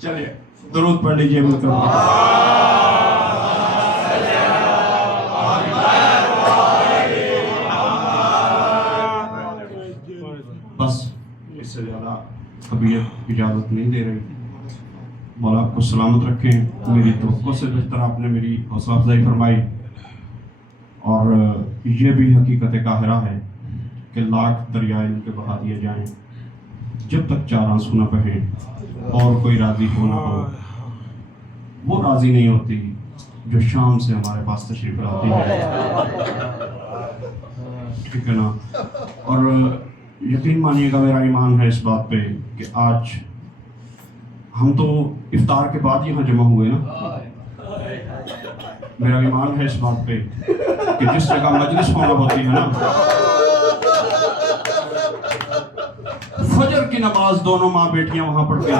चलिए दुरूद पढ़ लीजिए मिलकर। बस इससे ज्यादा तबीयत इजाजत नहीं दे रही। मौला आपको सलामत रखें। मेरी तवक्को से बेहतर आपने मेरी हौसला अफजाई फरमाई, और ये भी हकीकत काहिरा है कि लाख दरियाए उनके बहा दिए जाएं, जब तक चार आंसू न बहें और कोई राजी हो ना हो। वो राजी नहीं होती जो शाम से हमारे पास तशरीफ लाती है, ठीक है ना। और यकीन मानिएगा, मेरा ईमान है इस बात पे कि आज हम तो इफ्तार के बाद यहाँ जमा हुए ना। मेरा ईमान है इस बात पे कि जिस जगह मजलिस होना होती है ना, फजर की नमाज दोनों माँ बेटियां वहां पढ़ती हैं।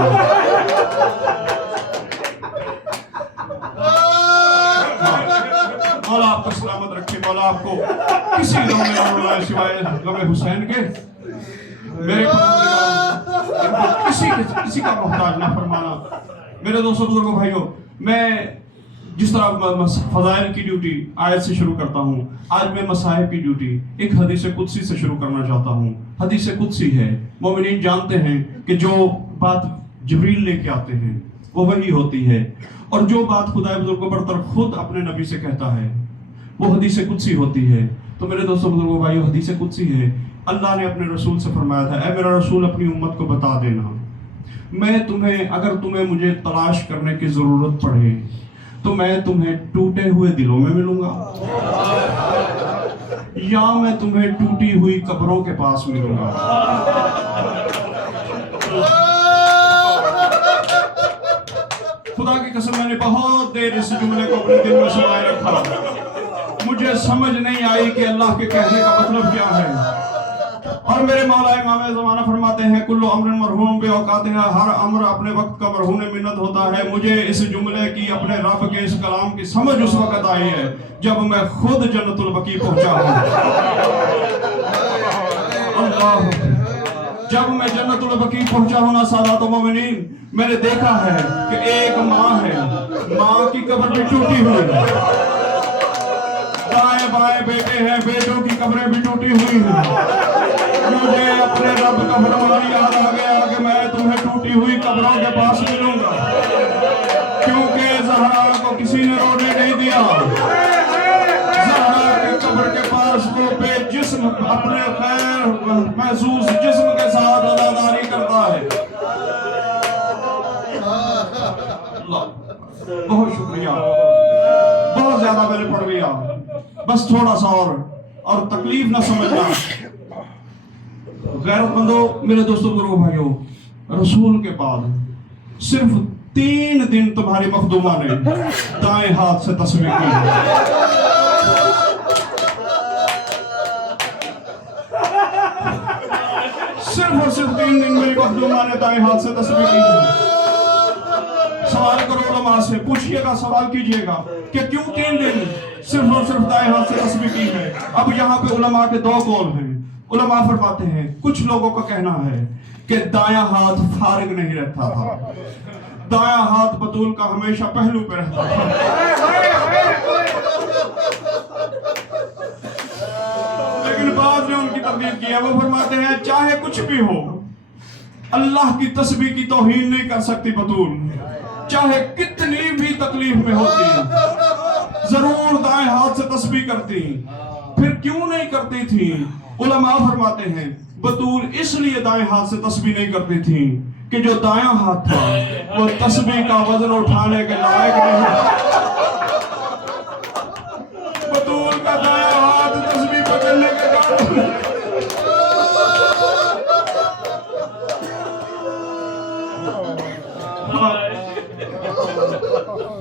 मौला आपको सलामत रखे। मौला आपको किसी गम सिवाय गम हुसैन के मेरे किसी का मोहताज ना फरमाना। मेरे दोस्तों बुजुर्गों भाइयों, मैं जिस तरह फजाइल की ड्यूटी आयत से शुरू करता हूँ, आज मैं मसाहिब की ड्यूटी एक हदीस कुदसी से शुरू करना चाहता हूँ। हदीस कुदसी है, मोमिनीन जानते हैं कि जो बात जिब्रील लेके आते हैं वो वही होती है, और जो बात खुदा बुजुर्गों बरतर खुद अपने नबी से कहता है वो हदीस कुदसी होती है। तो मेरे दोस्तों बुजुर्गों भाइयों, हदीस कुदसी है, अल्लाह ने अपने रसूल से फरमाया था, ऐ मेरा रसूल अपनी उम्मत को बता देना, मैं तुम्हें, अगर तुम्हें मुझे तलाश करने की जरूरत पड़े तो मैं तुम्हें टूटे हुए दिलों में मिलूंगा, या मैं तुम्हें टूटी हुई कब्रों के पास मिलूंगा। खुदा की कसम, मैंने बहुत देर इस जुमले को अपने दिल में समाये रखा। मुझे समझ नहीं आई कि अल्लाह के कहने का मतलब क्या है। और मेरे मौला इमाम ज़माना फरमाते हैं, कुल्लु अम्रिन मरहूम बे औकातिही, हर अम्र अपने वक्त का मरहून मिन्नत होता है। मुझे इस जुमले की, अपने रब के इस कलाम की समझ उस वक्त आई है जब मैं खुद जन्नतुल बकी पहुंचा हूं। अल्लाह, जब मैं जन्नतुल बकी पहुंचा हूं ना सादात मोमिनीन, मैंने देखा है कि एक माँ है, माँ की कब्र भी टूटी हुई है, दाएं बाएं बेटे हैं, बेटों की कब्रें भी टूटी हुई हैं। मुझे अपने रब का फरमान याद आ गया कि मैं तुम्हें टूटी हुई कब्रों के पास मिलूंगा, क्योंकि ज़हरा को किसी ने रोने नहीं दिया। ज़हरा के कब्र के पास वो बेजिस्म अपने खैर महसूस जिस्म के साथ अदादारी करता है। बहुत शुक्रिया, बहुत ज्यादा मैंने पढ़ लिया, बस थोड़ा सा और तकलीफ ना समझना। गैरतमंदों, मेरे दोस्तों बुजुर्गों भाइयों, रसूल के बाद सिर्फ 3 दिन तुम्हारी मखदूमा ने दाएं हाथ से तस्बीह की है। सिर्फ और सिर्फ 3 दिन मेरी मखदूमा ने दाएं हाथ से तस्बीह की है। सवाल करो उलमा से, पूछिएगा, सवाल कीजिएगा कि क्यों 3 दिन सिर्फ और सिर्फ दाएं हाथ से तस्बीह की है। अब यहाँ पे उलमा के 2 कौल हैं। उलमा फरमाते हैं, कुछ लोगों का कहना है कि दायां हाथ फारिग नहीं रहता था, दायां हाथ बतूल का हमेशा पहलू पे रहता था। लेकिन बाद में उनकी तरदीद की है, वो फरमाते हैं चाहे कुछ भी हो, अल्लाह की तस्बीह की तौहीन नहीं कर सकती बतूल, चाहे कितनी भी तकलीफ में होती, जरूर दाएं हाथ से तस्बीह करती। फिर क्यों नहीं करती थी? उलमा फरमाते हैं, बतूल इसलिए दाएं हाथ से तस्बीह नहीं करती थी कि जो दायां हाथ था वो तस्बीह का वजन उठाने के लायक नहीं। बतूल का दायां हाथ तस्बीह पकड़ने के कारण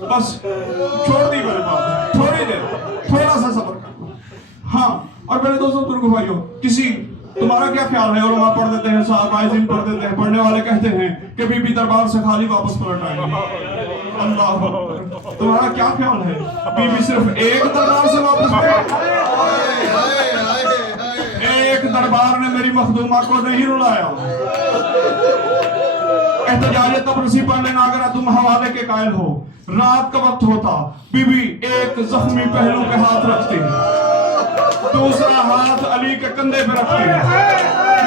बस छोड़ दी मेरे बात, थोड़ी देर, थोड़ा सा सब्र कर। हाँ, और और मेरे दोस्तों बुजुर्गों भाइयों, किसी तुम्हारा क्या ख्याल है? उलमा पढ़ देते हैं, साहबाइज़ीन पढ़ देते हैं, पढ़ने वाले कहते हैं कि बीबी दरबार से खाली वापस पलट आएंगे। अल्लाह, तुम्हारा क्या ख्याल है? बीबी सिर्फ एक दरबार से वापस एक दरबार ने मेरी मखदूमा को नहीं रुलाया। एहतजाज तबरसी पढ़ लेना अगर तुम हवाले के कायल हो। रात का वक्त होता, बीबी एक जख्मी पहलू पे हाथ रखती, दूसरा हाथ अली के कंधे पे रखती,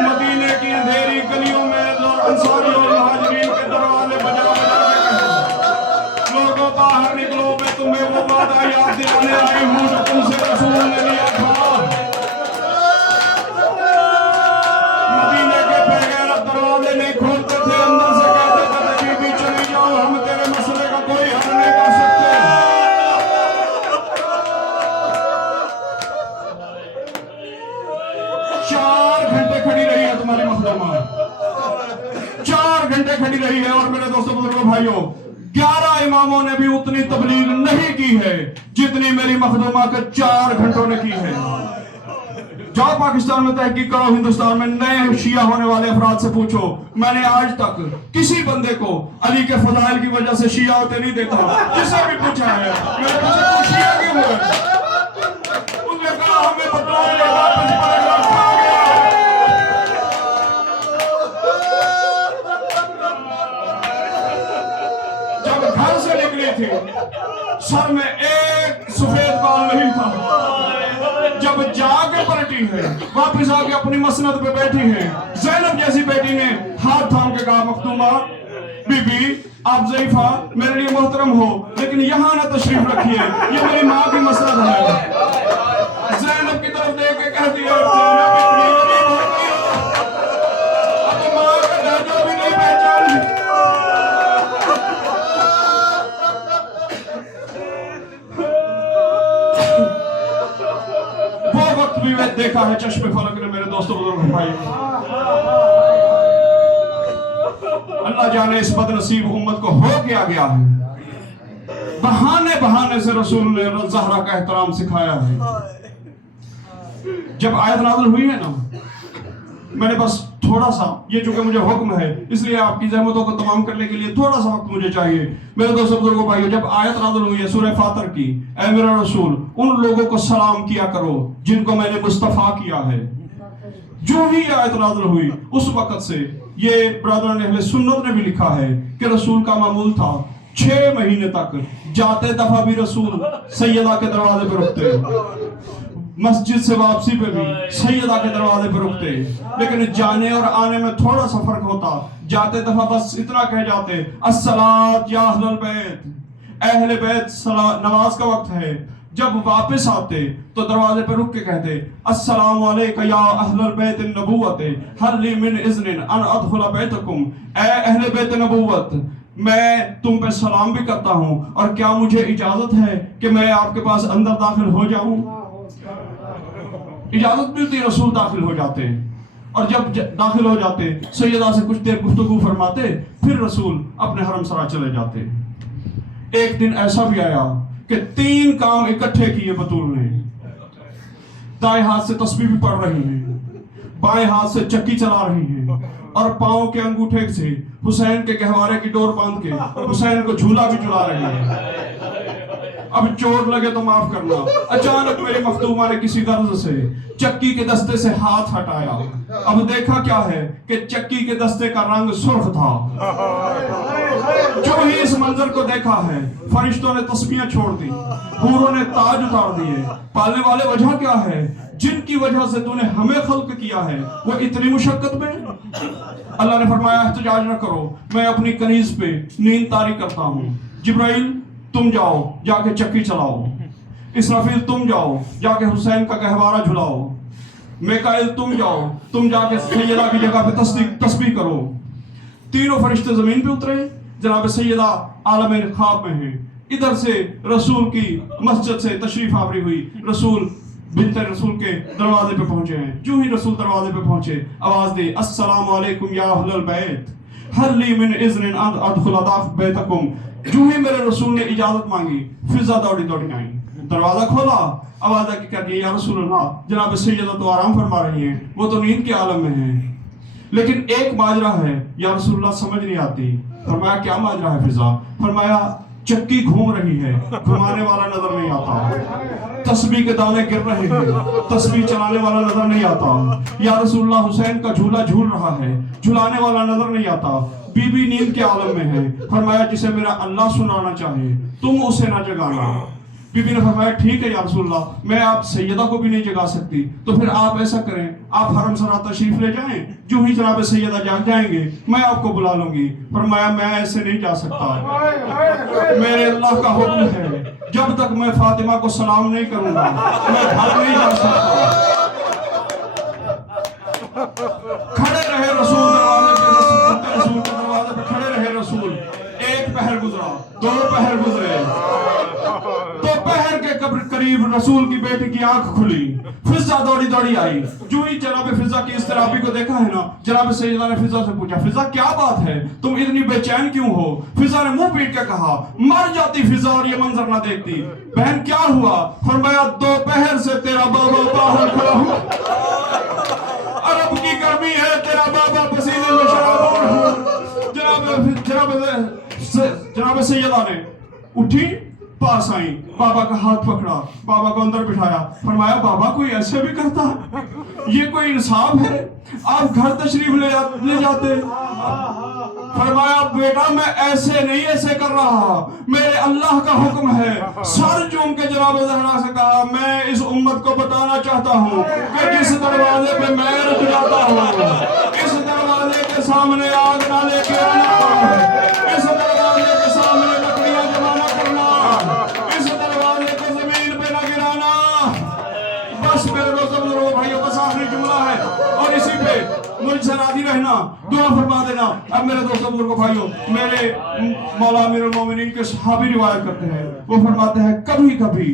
मदीने की अंधेरी गलियों में अंसारी और मुहाजिरीन के दरवाजे बजा बजा के कहती, लोगों बाहर निकलो, मैं तुम्हें वो वादा याद दिलाने आई हूँ जो तुमसे रसूल ने लिया था। मदीने के बेगैरत दरवाजे नहीं खोलते थे, अंदर से कहते थे बीबी चली जाओ, हम तेरे मसले का कोई हल नहीं कर सकते। 4 घंटे खड़ी रही है तुम्हारी मखदूमा, 4 घंटे खड़ी रही है। और मेरे दोस्तों बुजुर्गों भाइयों, 11 इमामों ने भी उतनी तबलीग नहीं की है जितनी मेरी मखदूमा के 4 घंटों ने की है। जाओ पाकिस्तान में तहकीक करो, हिंदुस्तान में नए शिया होने वाले अफराद से पूछो, मैंने आज तक किसी बंदे को अली के फजाइल की वजह से शिया होते नहीं देखा। जिससे भी पूछा है, मैंने पूछा तू शिया क्यों हुआ? उसने कहा हमें बदलाव लेगा, जब घर से निकली थी सर में एक सफेद बाल नहीं था। जब जाके पलटी है, वापस आके अपनी मसनद पे बैठी है, ज़ैनब जैसी बेटी ने हाथ थाम के कहा, मखदूमा बीबी आप ज़ईफा मेरे लिए मोहतरम हो, लेकिन यहाँ ना तशरीफ रखिए, ये मेरी माँ की मसनद है। ज़ैनब की तरफ देख के कहती है, अब माँ का दर्जा भी नहीं पहचान। भी मैं देखा है चश्मे फलक ने मेरे दोस्तों बुजुर्ग भाई। अल्लाह जाने इस बदनसीब उम्मत को हो क्या गया है। बहाने बहाने से रसूल ने ज़हरा का एहतराम सिखाया है। जब आयत नाज़िल हुई है ना, मैंने बस थोड़ा सा, ये चूंकि मुझे हुक्म है इसलिए आपकी ज़हमतों को तमाम करने के लिए थोड़ा सा वक्त मुझे चाहिए। मेरे दोस्तों बुजुर्गों भाइयों, जब आयत नाज़िल हुई है सूरह फातिर की, ऐ मेरा रसूल उन लोगों को सलाम किया करो जिनको मैंने मुस्तफा किया है। जो ही आयत नाज़िल हुई उस वक्त से ये ब्रदर अहले सुन्नत ने भी लिखा है कि रसूल का मामूल था 6 महीने तक जाते दफा भी रसूल सैयदा के दरवाजे पर रुकते, मस्जिद से वापसी पे भी सैयदा के दरवाजे पर रुकते, लेकिन जाने और आने में थोड़ा सा फर्क होता। जाते दफा बस इतना कह जाते, अस्सलात या अहलल बैत, अहले बैत नमाज का वक्त है। जब वापस आते तो दरवाजे पर रुक के कहते, अस्सलामु अलैका या अहलल बैत नबुव्वत हल ली मिन इज़्निन अन अदखुल बैतकुम, ऐ अहले बैत नबुव्वत मैं तुम पे सलाम भी करता हूँ और क्या मुझे इजाजत है कि मैं आपके पास अंदर दाखिल हो जाऊं? इजाजत मिलती, रसूल दाखिल हो जाते और जब दाखिल हो जाते सैयदा से कुछ देर गुफ्तगू फरमाते, फिर रसूल अपने हरम सरा चले जाते। एक दिन ऐसा भी आया कि 3 काम इकट्ठे किए बतूल ने। दाएं हाथ से तस्बीह भी पढ़ रही हैं, बाएं हाथ से चक्की चला रही हैं और पांव के अंगूठे से हुसैन के गहवारे की डोर बांध के हुसैन को झूला भी झुला रही है। अब चोट लगे तो माफ करना, अचानक मेरी मखदूमा ने किसी गर्ज से चक्की के दस्ते से हाथ हटाया। अब देखा क्या है कि चक्की के दस्ते का रंग सुर्ख था। जो ही इस मंजर को देखा है, फरिश्तों ने तस्बीहें छोड़ दी, हूरों ने ताज उतार दिए। पालने वाले वजह क्या है? जिनकी वजह से तूने हमें खल्क किया है वो इतनी मुशक्कत में। अल्लाह ने फरमाया एहतजाज न करो, मैं अपनी कनीज पे नींद तारी करता हूँ। जिब्राइल तुम जाओ जाके चक्की चलाओ, इसराफील तुम जाओ जाके हुसैन का गहवारा झुलाओ, मिकाईल तुम जाओ तुम जाके सैयदा की जगह पे तस्बीह करो। तीनों फरिश्ते जमीन पे उतरे, जनाब सैयदा आलम ख्वाब में हैं। इधर से रसूल की मस्जिद से तशरीफ आवरी हुई, रसूल बिनते रसूल के दरवाजे पे पहुंचे हैं। जो ही रसूल दरवाजे पे पहुंचे, आवाज दी, अस्सलामु अलैकुम या अहलल बैत हल ली मिन इज़्निन अन अदखुल बैतकुम। जो ही मेरे रसूल ने इजाजत मांगी, फिजा दौड़ी दौड़ी आई। दरवाजा खोला, आवाज आके कह दिया या रसूलुल्लाह, जनाब सैयदा तो आराम फरमा रही हैं, वो तो नींद के आलम में हैं। लेकिन एक माजरा है या रसूलुल्लाह, समझ नहीं आती। फरमाया क्या माजरा है फिजा? फरमाया चक्की घूम रही है, घुमाने वाला नजर नहीं आता। तस्बीह के दाने गिर रहे हैं, तस्बीह चलाने वाला नजर नहीं आता। या रसूलुल्लाह, हुसैन का झूला झूल रहा है, झुलाने वाला नजर नहीं आता। बीबी नींद के आलम में है। फरमाया जिसे मेरा अल्लाह सुनाना चाहे तुम उसे ना जगाना। बीबी ने फरमाया ठीक है या रसूलुल्लाह, मैं आप सैयदा को भी नहीं जगा सकती, तो फिर आप ऐसा करें, आप हरम सरा तशरीफ ले जाएं, जो ही जनाब सैयदा जाग जाएंगे मैं आपको बुला लूंगी। फरमाया मैं ऐसे नहीं जा सकता, मेरे अल्लाह का हुक्म है, जब तक मैं फातिमा को सलाम नहीं करूंगा मैं घर नहीं जा सकता। खड़े रहे रसूल रसूल के दरवाजे पे खड़े रहे रसूल। एक पहर गुजरा, दो पहर गुजरे, दोपहर के करीब रसूल की बेटी की आंख खुली। फिजा दौड़ी दौड़ी आई, जो ही जनाब फिजा की इस्तराबी को देखा है ना, जनाब सैयदा ने फिजा से पूछा, फिजा क्या बात है, तुम इतनी बेचैन क्यों हो? फिजा ने मुंह पीट के कहा, मर जाती फिजा और ये मंजर ना देखती। बहन क्या हुआ? फरमाया दोपहर से तेरा बाबा बाहर खड़ा हुआ, अरब की गर्मी है, तेरा बाबा पसीने में शराब। जनाब सैयदा ने उठी, पास आई, बाबा का हाथ पकड़ा, बाबा को अंदर बिठाया। फरमाया बाबा कोई ऐसे भी करता है? ये कोई इंसाफ है? आप घर तशरीफ ले जाते। फरमाया बेटा मैं ऐसे नहीं ऐसे कर रहा, मेरे अल्लाह का हुक्म है। सर चूम के जनाब ज़हरा से कहा, मैं इस उम्मत को बताना चाहता हूँ कि जिस दरवाजे पे मैं रुक जाता हूँ, इस दरवाजे के सामने आग ना लेके आना, इस दरवाजे के सामने लकड़ियां जमा ना करना, इस दरवाजे को जमीन पे ना गिराना। बस मेरे दोस्तों बुजुर्गों भाइयों, बस आखिरी जुमला है और इसी पे मुझसे राजी रहना, दुआ फरमा देना। अब मेरे दोस्तों बुजुर्गों भाइयों, मेरे मौला अमीरुल मोमिनीन के सहाबी रिवायत करते हैं, वो फरमाते हैं कभी कभी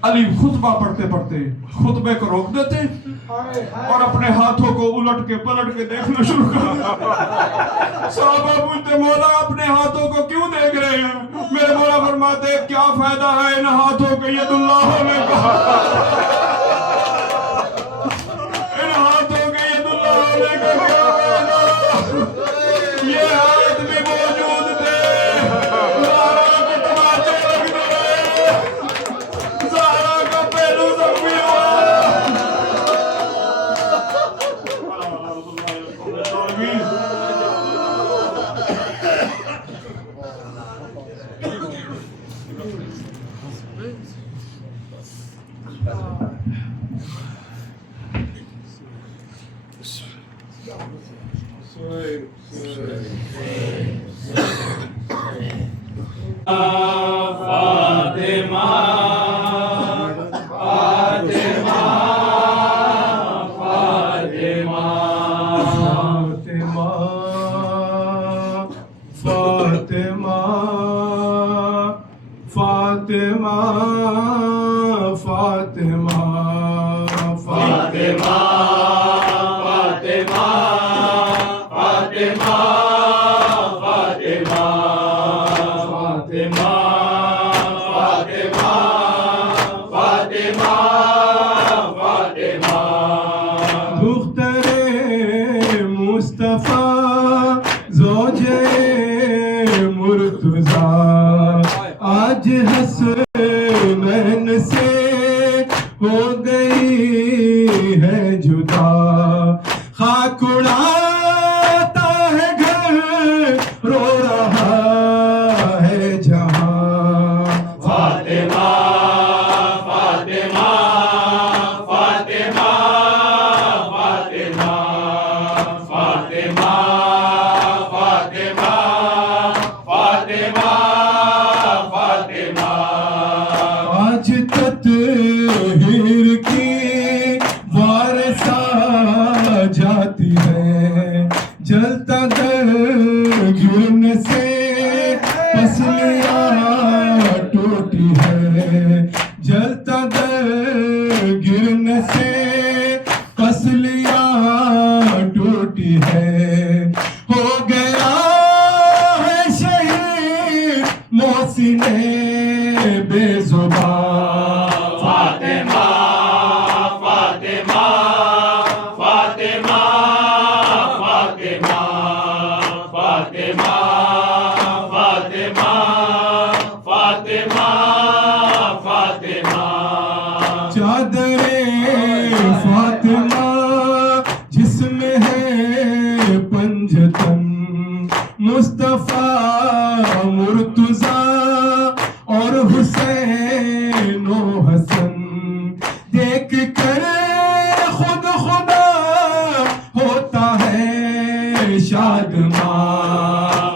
अली खुतबा पढ़ते पढ़ते खुतबे को रोक देते और अपने हाथों को उलट के पलट के देखना शुरू कर देते। साहबा पूछते मौला अपने हाथों को क्यों देख रहे हैं? मेरे मौला फरमाते क्या फायदा है इन हाथों के यदुल्लाह होने का, इन हाथों के यदुल्लाह होने का क्या फायदा? ये हाथ भी मौजूद थे, आज हसनैन से हो गई है जुदा, खाक उड़ाता है घर, रो रहा है जहां। फातिमा फातिमा फातिमा फातिमा फातिमा फातिमा फातिमा फातिमा। आज तत्हीर की वारसा जाती है, जलता दर गिरने से पसलियां टूटी है, जलता दर गिरने से पसलियां टूटी है। हो गया है शहीद मोहसिने बेजुबान। मुस्तफा मुर्तजा और हुसैन व हसन देख कर खुद खुदा होता है शादमां।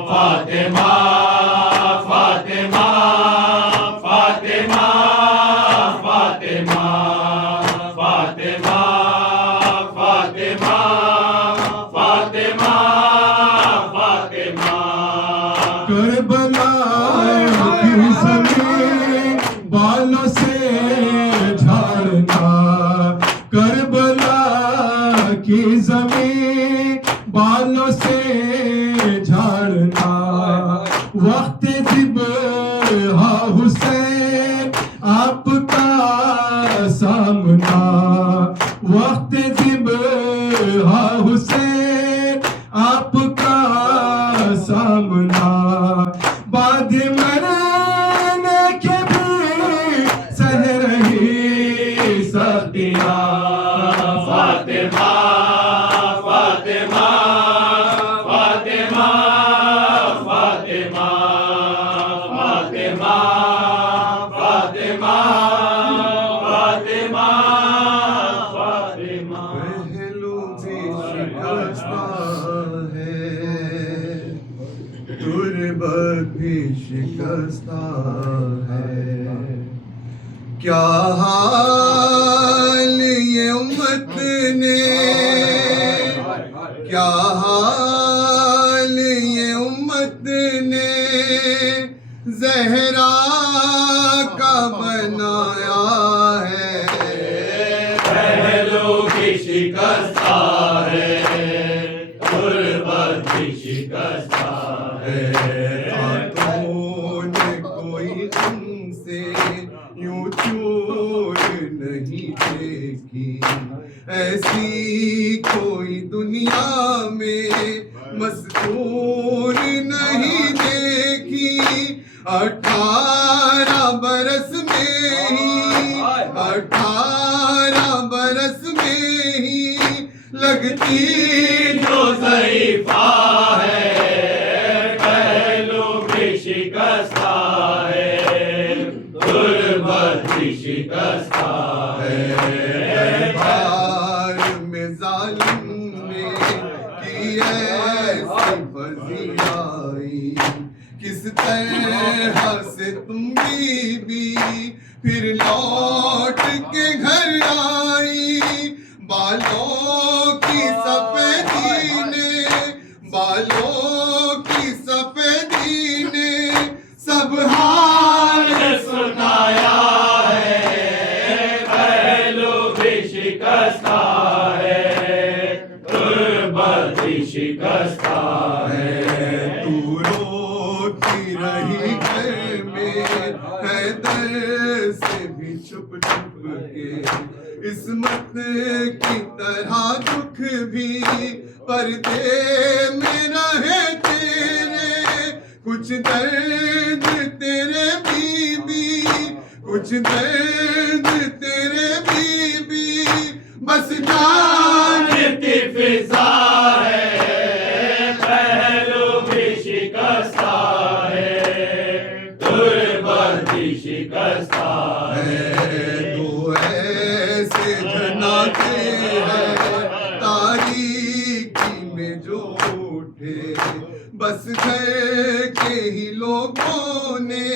फातिमा फातिमा फातिमा फातिमा फातिमा फातिमा फातिमा फातिमा। करबला की ज़मीन बालों से झाड़ना, करबला की ज़मीन बालों से झाड़ना। वक्त ज़िबहा हुसैन आपका सामना, वक्त ज़िबहा हुसैन आपका सामना। बाद मरने के भी सह रही सख्तियाँ। फातिमा फातिमा फातिमा फातिमा फातिमा फातिमा फातिमा फातिमा। पहलू भी शिकस्ता है, तुर्बत भी शिकस्ता है। क्या हाल ये उम्मत ने, क्या हाल ये उम्मत ने ज़हरा का बनाया है। पहलू की शिकस्ता है, गुर्बत की शिकस्ता है। खातून कोई तुमसे यूं चूर नहीं देखी, ऐसी कोई दुनिया में मस्तूर नहीं देखी। 18 बरस में ही, 18 बरस में ही लगती जो ज़ईफ़ा है, पहलू भी शिकस्ता है, गुर्बत भी शिकस्ता है। दरबार में जालिम ने की ऐसी फज़ियाई, किस तरह से तुम बीबी फिर लौट के घर आई। बालों की सफेदी ने, बालों की सफेदी ने सब हाल सुनाया है, पहलू भी शिकस्ता है, गुर्बत भी शिकस्ता है। तू रोती रही घर में हैदर से भी छुप छुप के, इस्मत की तरह दुख भी पर्दे में रहे तेरे। कुछ दर्द तेरे बीबी, कुछ दर्द तेरे बीबी, बस जान की फिजा है, पहलू भी शिकस्ता है, गुर्बत भी शिकस्ता है। तो ऐसे जनाते हैं तारीकी में जो उठे, बस घर के ही लोगों ने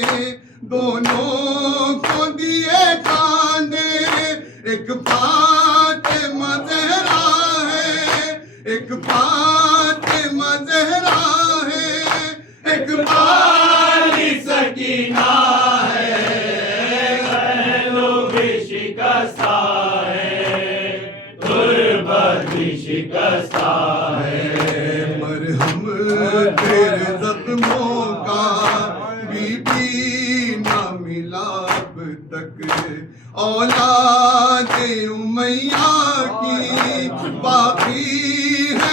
दोनों को दिए कांधे। एक फातिमा ज़हरा है, एक फातिमा ज़हरा है, एक बाली सकीना है, पहलू भी शिकस्ता है, गुर्बत भी शिकस्ता है। मरहम तेरे जख्मों का बीबी ना मिला अब तक। औलाद उमैया की बाकी है